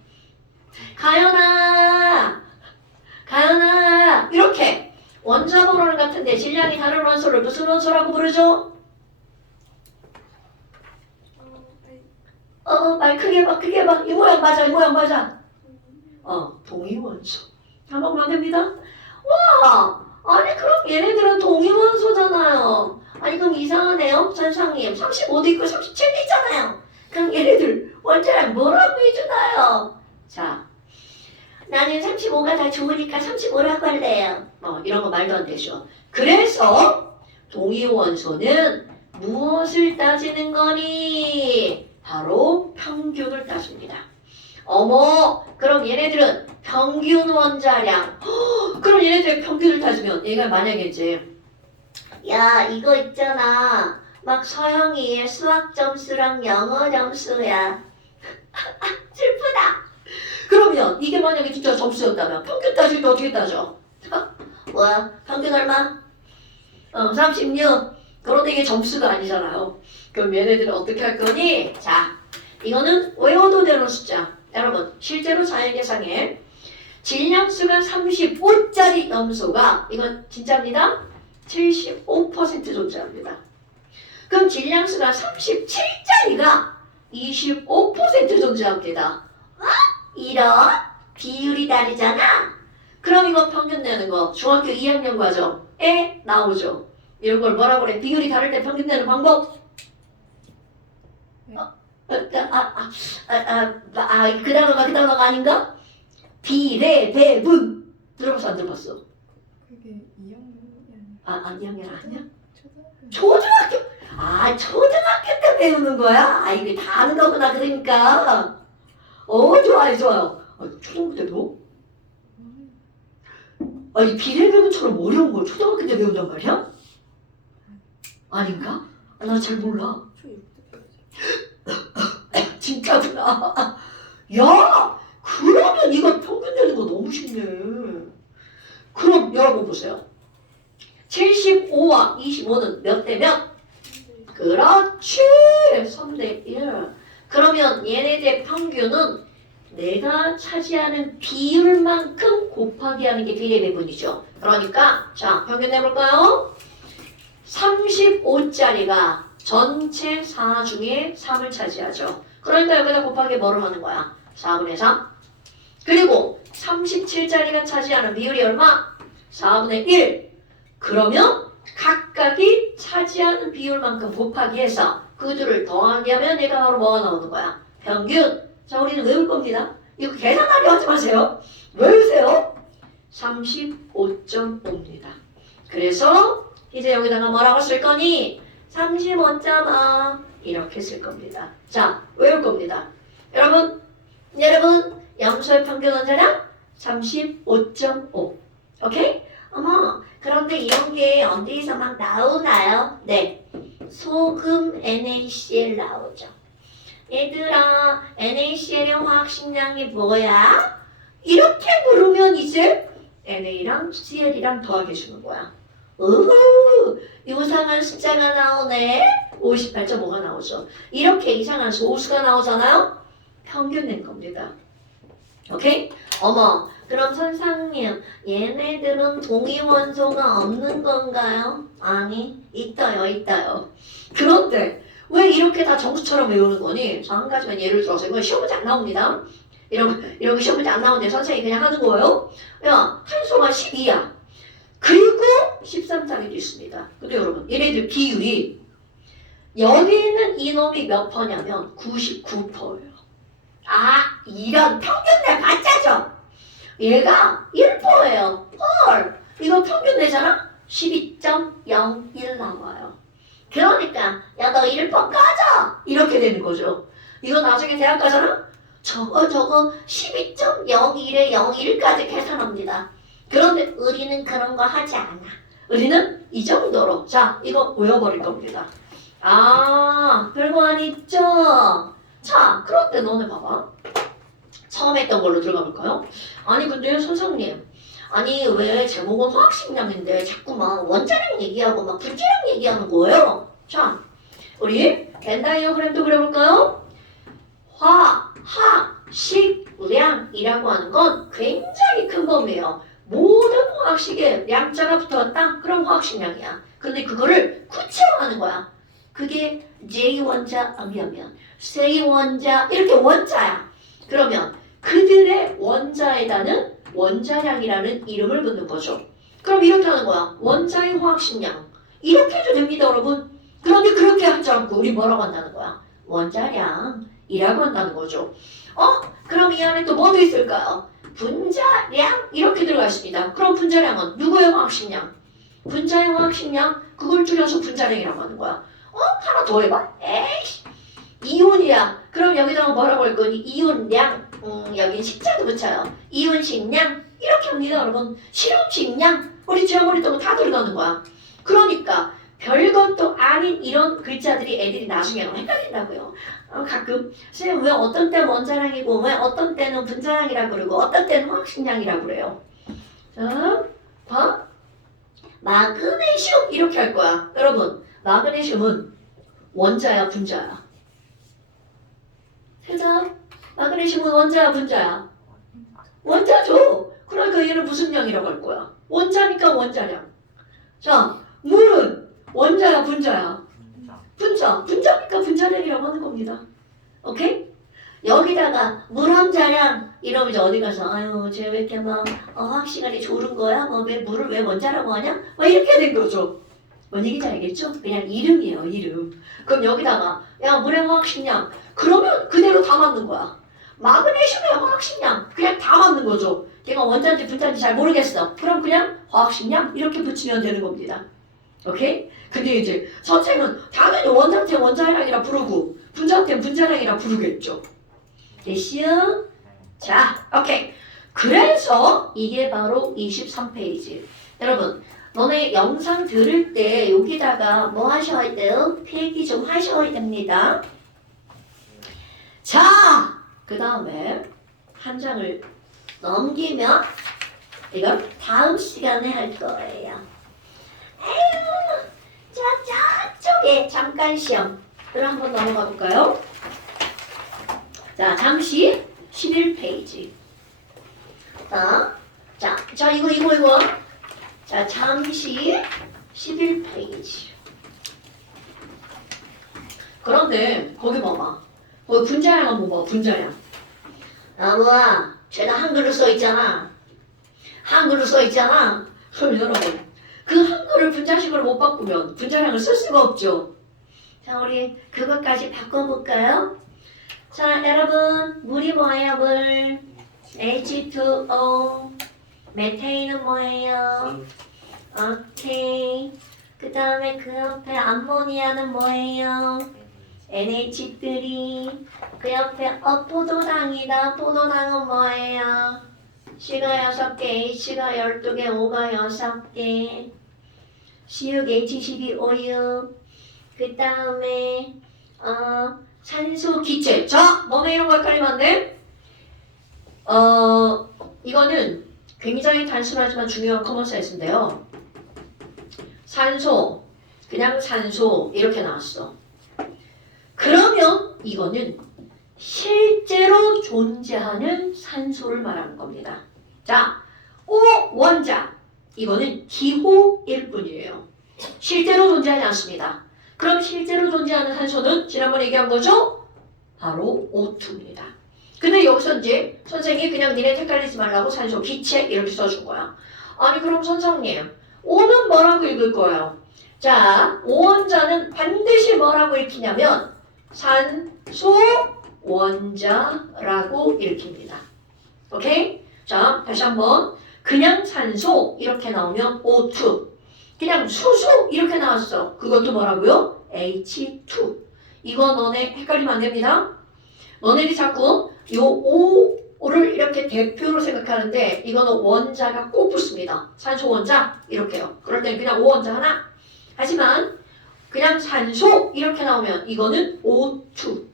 가연아 이렇게 원자번호는 같은데 질량이 다른 원소를 무슨 원소라고 부르죠? 말 크게 봐, 크게 봐. 이 모양 맞아, 이 모양 맞아. 동위원소. 다 먹으면 안 됩니다. 와, 아니 그럼 얘네들은 동위원소잖아요. 아니 그럼 이상하네요, 선생님. 35도 있고 37도 있잖아요. 그럼 얘네들 원자량 뭐라고 해주나요? 자, 나는 35가 다 좋으니까 35라고 할래요. 이런 거 말도 안 되죠. 그래서 동위원소는 무엇을 따지는 거니? 바로 평균을 따집니다. 어머, 그럼 얘네들은 평균 원자량. 그럼 얘네들의 평균을 따지면 얘가 만약에 이제 야 이거 있잖아. 막 서영이의 수학 점수랑 영어 점수야. 슬프다. 그러면 이게 만약에 진짜 점수였다면 평균 따질 때 어떻게 따져? 뭐야? 평균 얼마? 36. 그런데 이게 점수가 아니잖아요. 그럼 얘네들은 어떻게 할 거니? 자, 이거는 외워도 되는 숫자. 여러분, 실제로 자연계상에 질량수가 35짜리 염소가 이건 진짜입니다. 75% 존재합니다. 그럼 질량수가 37짜리가 25% 존재합니다. 이런 비율이 다르잖아. 그럼 이거 평균 내는 거 중학교 2학년 과정에 나오죠. 이런 걸 뭐라고 그래? 비율이 다를 때 평균 내는 방법? 그 단어가 아닌가? 비례 배분 들어봤어 안 들어봤어? 그게 2학년이 아니야. 2학년 아니야? 초등학교. 초등학교. 초등학교 때 배우는 거야? 이게 다 아는 거구나. 그러니까 좋아요. 초등학교 때 배워? 이 비례 배분처럼 어려운 걸 초등학교 때 배운단 말이야? 아닌가? 나 잘 몰라. 진짜구나. 야, 그러면 이거 평균 내는 거 너무 쉽네. 그럼 여러분 보세요. 75와 25는 몇 대 몇? 그렇지. 3대 1. 그러면 얘네들의 평균은 내가 차지하는 비율만큼 곱하기 하는 게 비례 배분이죠. 그러니까 자, 평균 내볼까요? 35짜리가 전체 4 중에 3을 차지하죠. 그러니까 여기다 곱하기 뭐를 하는 거야? 4분의 3. 그리고 37짜리가 차지하는 비율이 얼마? 4분의 1. 그러면 각각이 차지하는 비율만큼 곱하기 해서 그들을 더하기 하면 얘가 바로 뭐가 나오는 거야? 평균. 자, 우리는 외울 겁니다. 이거 계산하려 하지 마세요. 외우세요. 35.5입니다. 그래서 이제 여기다가 뭐라고 쓸 거니? 35.5 이렇게 쓸 겁니다. 자, 외울 겁니다. 여러분, 염소의 평균 원자량 35.5. 오케이? 어머, 그런데 이런 게 어디서 막 나오나요? 네, 소금 NaCl 나오죠. 얘들아, NaCl의 화학식량이 뭐야? 이렇게 물으면 이제 NA랑 CL이랑 더하게 주는 거야. 이상한 숫자가 나오네. 58.5가 나오죠. 이렇게 이상한 소수가 나오잖아요. 평균 낸 겁니다. 오케이? 어머, 그럼 선생님, 얘네들은 동위원소가 없는 건가요? 아니, 있어요. 그런데 왜 이렇게 다 정수처럼 외우는 거니? 자, 한 가지만 예를 들어서 이건 시험 문제 안 나옵니다. 이런 거 시험 문제 안 나오는데 선생님이 그냥 하는 거예요. 야, 탄소가 12야. 그리고 13짜리도 있습니다. 근데 여러분, 얘네들 비율이 여기 있는 이놈이 몇 퍼냐면 99%예요. 이런 평균내 가짜죠? 얘가 1%예요. 헐, 이거 평균 내잖아? 12.01 나와요. 그러니까 야, 너 1% 까져! 이렇게 되는 거죠. 이거 나중에 대학 가잖아? 저거 12.01에 01까지 계산합니다. 그런데 우리는 그런 거 하지 않아. 우리는 이 정도로. 자, 이거 외워버릴 겁니다. 별거 안 있죠? 자, 그런데 너네 봐봐. 처음 했던 걸로 들어가 볼까요? 아니 근데 선생님, 아니 왜 제목은 화학식량인데 자꾸만 원자량 얘기하고 막 분자량 얘기하는 거예요? 자, 우리 벤 다이어그램도 그려볼까요? 화학식량이라고 하는 건 굉장히 큰 범위예요. 모든 화학식에 양자가 붙어왔다? 그럼 화학식량이야. 근데 그거를 구체화하는 거야. 그게 J 원자 아니면 C 원자 이렇게 원자야. 그러면 그들의 원자에다는 원자량이라는 이름을 붙는 거죠. 그럼 이렇게 하는 거야. 원자의 화학식량. 이렇게 해도 됩니다, 여러분. 그런데 그렇게 하지 않고 우리 뭐라고 한다는 거야? 원자량이라고 한다는 거죠. 그럼 이 안에 또 뭐도 있을까요? 분자량 이렇게 들어가 있습니다. 그럼 분자량은 누구의 화학식량? 분자의 화학식량 그걸 줄여서 분자량이라고 하는 거야. 하나 더 해봐. 에이씨. 이온이야. 그럼 여기다가 뭐라고 할 거니? 이온량. 여기 식자도 붙여요. 이온식량. 이렇게 합니다, 여러분. 실험식량. 우리 지난번에 했던 거 다 들어가는 거야. 그러니까 별것도 아닌 이런 글자들이 애들이 나중에 너무 헷갈린다고요. 가끔 선생님 왜 어떤 때는 원자량이고 왜 어떤 때는 분자량이라고 그러고 어떤 때는 화학식량이라고 그래요. 자, 봐. 마그네슘 이렇게 할 거야. 여러분, 마그네슘은 원자야, 분자야? 세자, 마그네슘은 원자야, 분자야? 원자죠. 그러니까 얘는 무슨 양이라고 할 거야? 원자니까 원자량. 자, 물은 원자야, 분자야? 분자니까 분자량이라고 하는 겁니다. 오케이? 여기다가 물 한 자량 이러면 이제 어디 가서 아유 쟤 왜 이렇게 막 화학 시간이 졸은 거야? 뭐 왜 물을 왜 원자라고 하냐? 막 이렇게 된 거죠. 뭔 얘기인지 알겠죠? 그냥 이름이에요, 이름. 그럼 여기다가 야 물의 화학식량 그러면 그대로 다 맞는 거야. 마그네슘의 화학식량 그냥 다 맞는 거죠. 걔가 원자인지 분자인지 잘 모르겠어. 그럼 그냥 화학식량 이렇게 붙이면 되는 겁니다. 오케이? 근데 이제 선생은 당연히 원자한테 원자량이라 부르고 분자한테 분자량이라 부르겠죠. 됐어요? 자, 오케이. 그래서 이게 바로 23페이지. 여러분, 너네 영상 들을 때 여기다가 뭐 하셔야 돼요? 필기 좀 하셔야 됩니다. 자, 그 다음에 한 장을 넘기면 이건 다음 시간에 할 거예요. 에휴, 자, 저쪽에 잠깐 시험. 그럼 한번 넘어가 볼까요? 자, 잠시 11페이지. 자, 이거. 자, 잠시 11페이지. 그런데 거기 봐봐. 거기 분자량 한번 봐, 분자량. 뭐야, 쟤는 한글로 써 있잖아. 그럼 여러분, 그 한글을 분자식으로 못 바꾸면 분자량을 쓸 수가 없죠. 자, 우리 그것까지 바꿔볼까요? 자, 여러분, 물이 뭐예요, 물? H2O. 메테인은 뭐예요? 오케이. 그 다음에 그 옆에 암모니아는 뭐예요? NH3. 그 옆에 포도당이다. 포도당은 뭐예요? C가 6개, H가 12개, O가 6개. C6, H12, O6. 그 다음에 산소 기체. 자, 너네 이런 거 헷갈리면 안 돼? 이거는 굉장히 단순하지만 중요한 커먼센스인데요. 산소, 그냥 산소 이렇게 나왔어. 그러면 이거는 실제로 존재하는 산소를 말하는 겁니다. 자, O 원자. 이거는 기호일 뿐이에요. 실제로 존재하지 않습니다. 그럼 실제로 존재하는 산소는 지난번에 얘기한 거죠? 바로 O2입니다. 근데 여기서 이제 선생님이 그냥 니네 헷갈리지 말라고 산소 기체 이렇게 써준 거야. 아니 그럼 선생님 O는 뭐라고 읽을 거예요? 자, O원자는 반드시 뭐라고 읽히냐면 산소 원자라고 읽힙니다. 오케이? 자, 다시 한번 그냥 산소 이렇게 나오면 O2. 그냥 수소 이렇게 나왔어. 그것도 뭐라고요? H2. 이거 너네 헷갈리면 안 됩니다. 너네들이 자꾸 요 O를 이렇게 대표로 생각하는데 이거는 원자가 꼭 붙습니다. 산소 원자 이렇게요. 그럴 때는 그냥 O 원자 하나. 하지만 그냥 산소 이렇게 나오면 이거는 O2.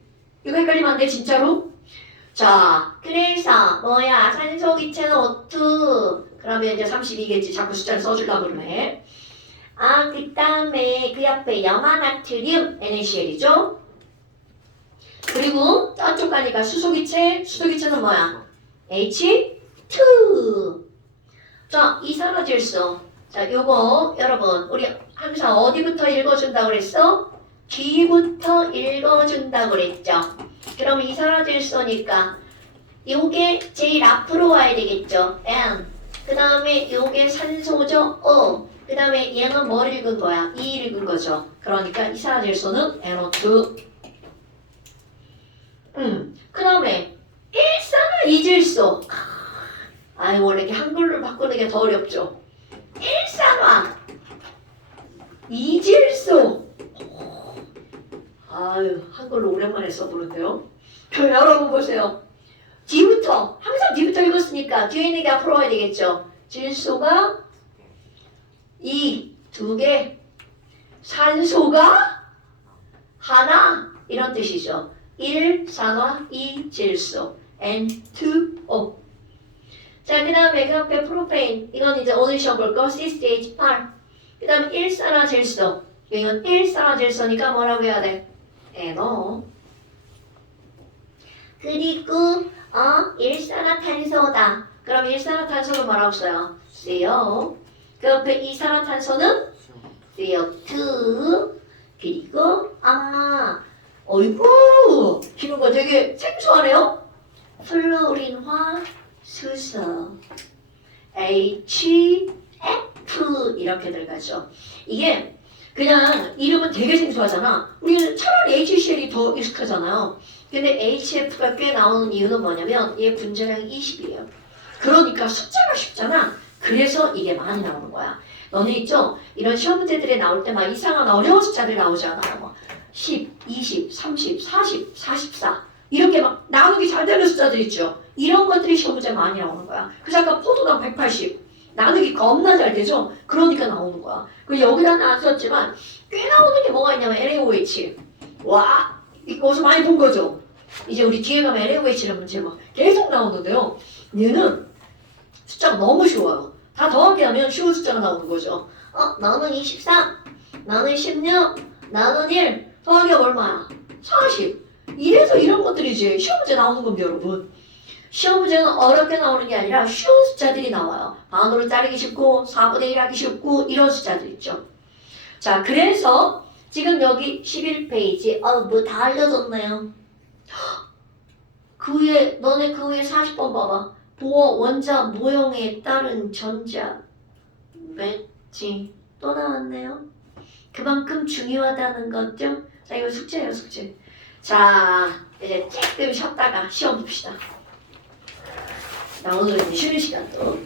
이거 헷갈리면 안 돼 진짜로. 자, 그래서 뭐야 산소 기체는 O2. 그러면 이제 32겠지. 자꾸 숫자를 써주려고 그러네. 아, 그 다음에 그 옆에 염화나트륨 NaCl이죠. 그리고 저쪽 가니까 수소기체. 수소기체는 뭐야? H2. 자, 이산화질소. 자, 요거 여러분 우리 항상 어디부터 읽어준다고 그랬어? 뒤부터 읽어준다고 그랬죠. 그럼 이산화질소니까 요게 제일 앞으로 와야 되겠죠. N. 그 다음에 요게 산소죠. O. 그 다음에 얘는 뭘 읽은 거야? E 읽은 거죠. 그러니까 이산화질소는 NO2. 그 다음에 일산화이질소. 아유, 원래 이렇게 한글로 바꾸는 게 더 어렵죠. 일산화 이질소. 아유, 한글로 오랜만에 써보는데요. 그럼 여러분 보세요. 뒤부터, 항상 뒤부터 읽었으니까 뒤에 있는 게 앞으로 와야 되겠죠. 질소가 2개, 산소가 하나, 이런 뜻이죠. 1산화 2질소 N2O. 자, 그 다음에 그 앞에 프로페인, 이건 이제 오늘 시험 볼 거 CCH8. 그 다음에 일산화질소, 이건 일산화질소니까 뭐라고 해야 돼? NO. 그리고 일산화탄소다. 그럼 일산화탄소는 뭐라고 써요? CO. 그 옆에 이산화탄소는 CO2. 그리고 어이구, 기는 거 되게 생소하네요. 플로린화 수소 HF 이렇게 들어가죠. 이게 그냥 이름은 되게 생소하잖아. 우리는 차라리 HCl이 더 익숙하잖아요. 근데 HF가 꽤 나오는 이유는 뭐냐면 얘 분자량이 20이에요. 그러니까 숫자가 쉽잖아. 그래서 이게 많이 나오는 거야. 너네 있죠? 이런 시험 문제들이 나올 때 막 이상한 어려운 숫자들이 나오잖아요. 뭐 10, 20, 30, 40, 44 이렇게 막 나누기 잘 되는 숫자들 있죠? 이런 것들이 시험 문제 많이 나오는 거야. 그래서 아까 포도당 180 나누기 겁나 잘 되죠? 그러니까 나오는 거야. 그리고 여기다는 안 썼지만 꽤 나오는 게 뭐가 있냐면 NaOH. 와, 이거 어디서 많이 본 거죠? 이제 우리 뒤에 가면 NaOH라는 문제 막 계속 나오는데요. 얘는 숫자가 너무 쉬워요. 다 더하기 하면 쉬운 숫자가 나오는 거죠. 나는 23, 나는 16, 나는 1 더하기가 얼마야? 40. 이래서 이런 것들이지 시험 문제 나오는 겁니다, 여러분. 시험 문제는 어렵게 나오는 게 아니라 쉬운 숫자들이 나와요. 반으로 자르기 쉽고 4분의 1 하기 쉽고 이런 숫자들 있죠. 자, 그래서 지금 여기 11페이지 뭐 다 알려줬네요. 그 위에 너네 그 위에 40번 봐봐. 보어 원자 모형에 따른 전자 매치 또 나왔네요. 그만큼 중요하다는 거죠. 자, 이거 숙제예요, 숙제. 자, 이제 조금 쉬었다가 시험 봅시다. 나 오늘은 쉬는 시간 또.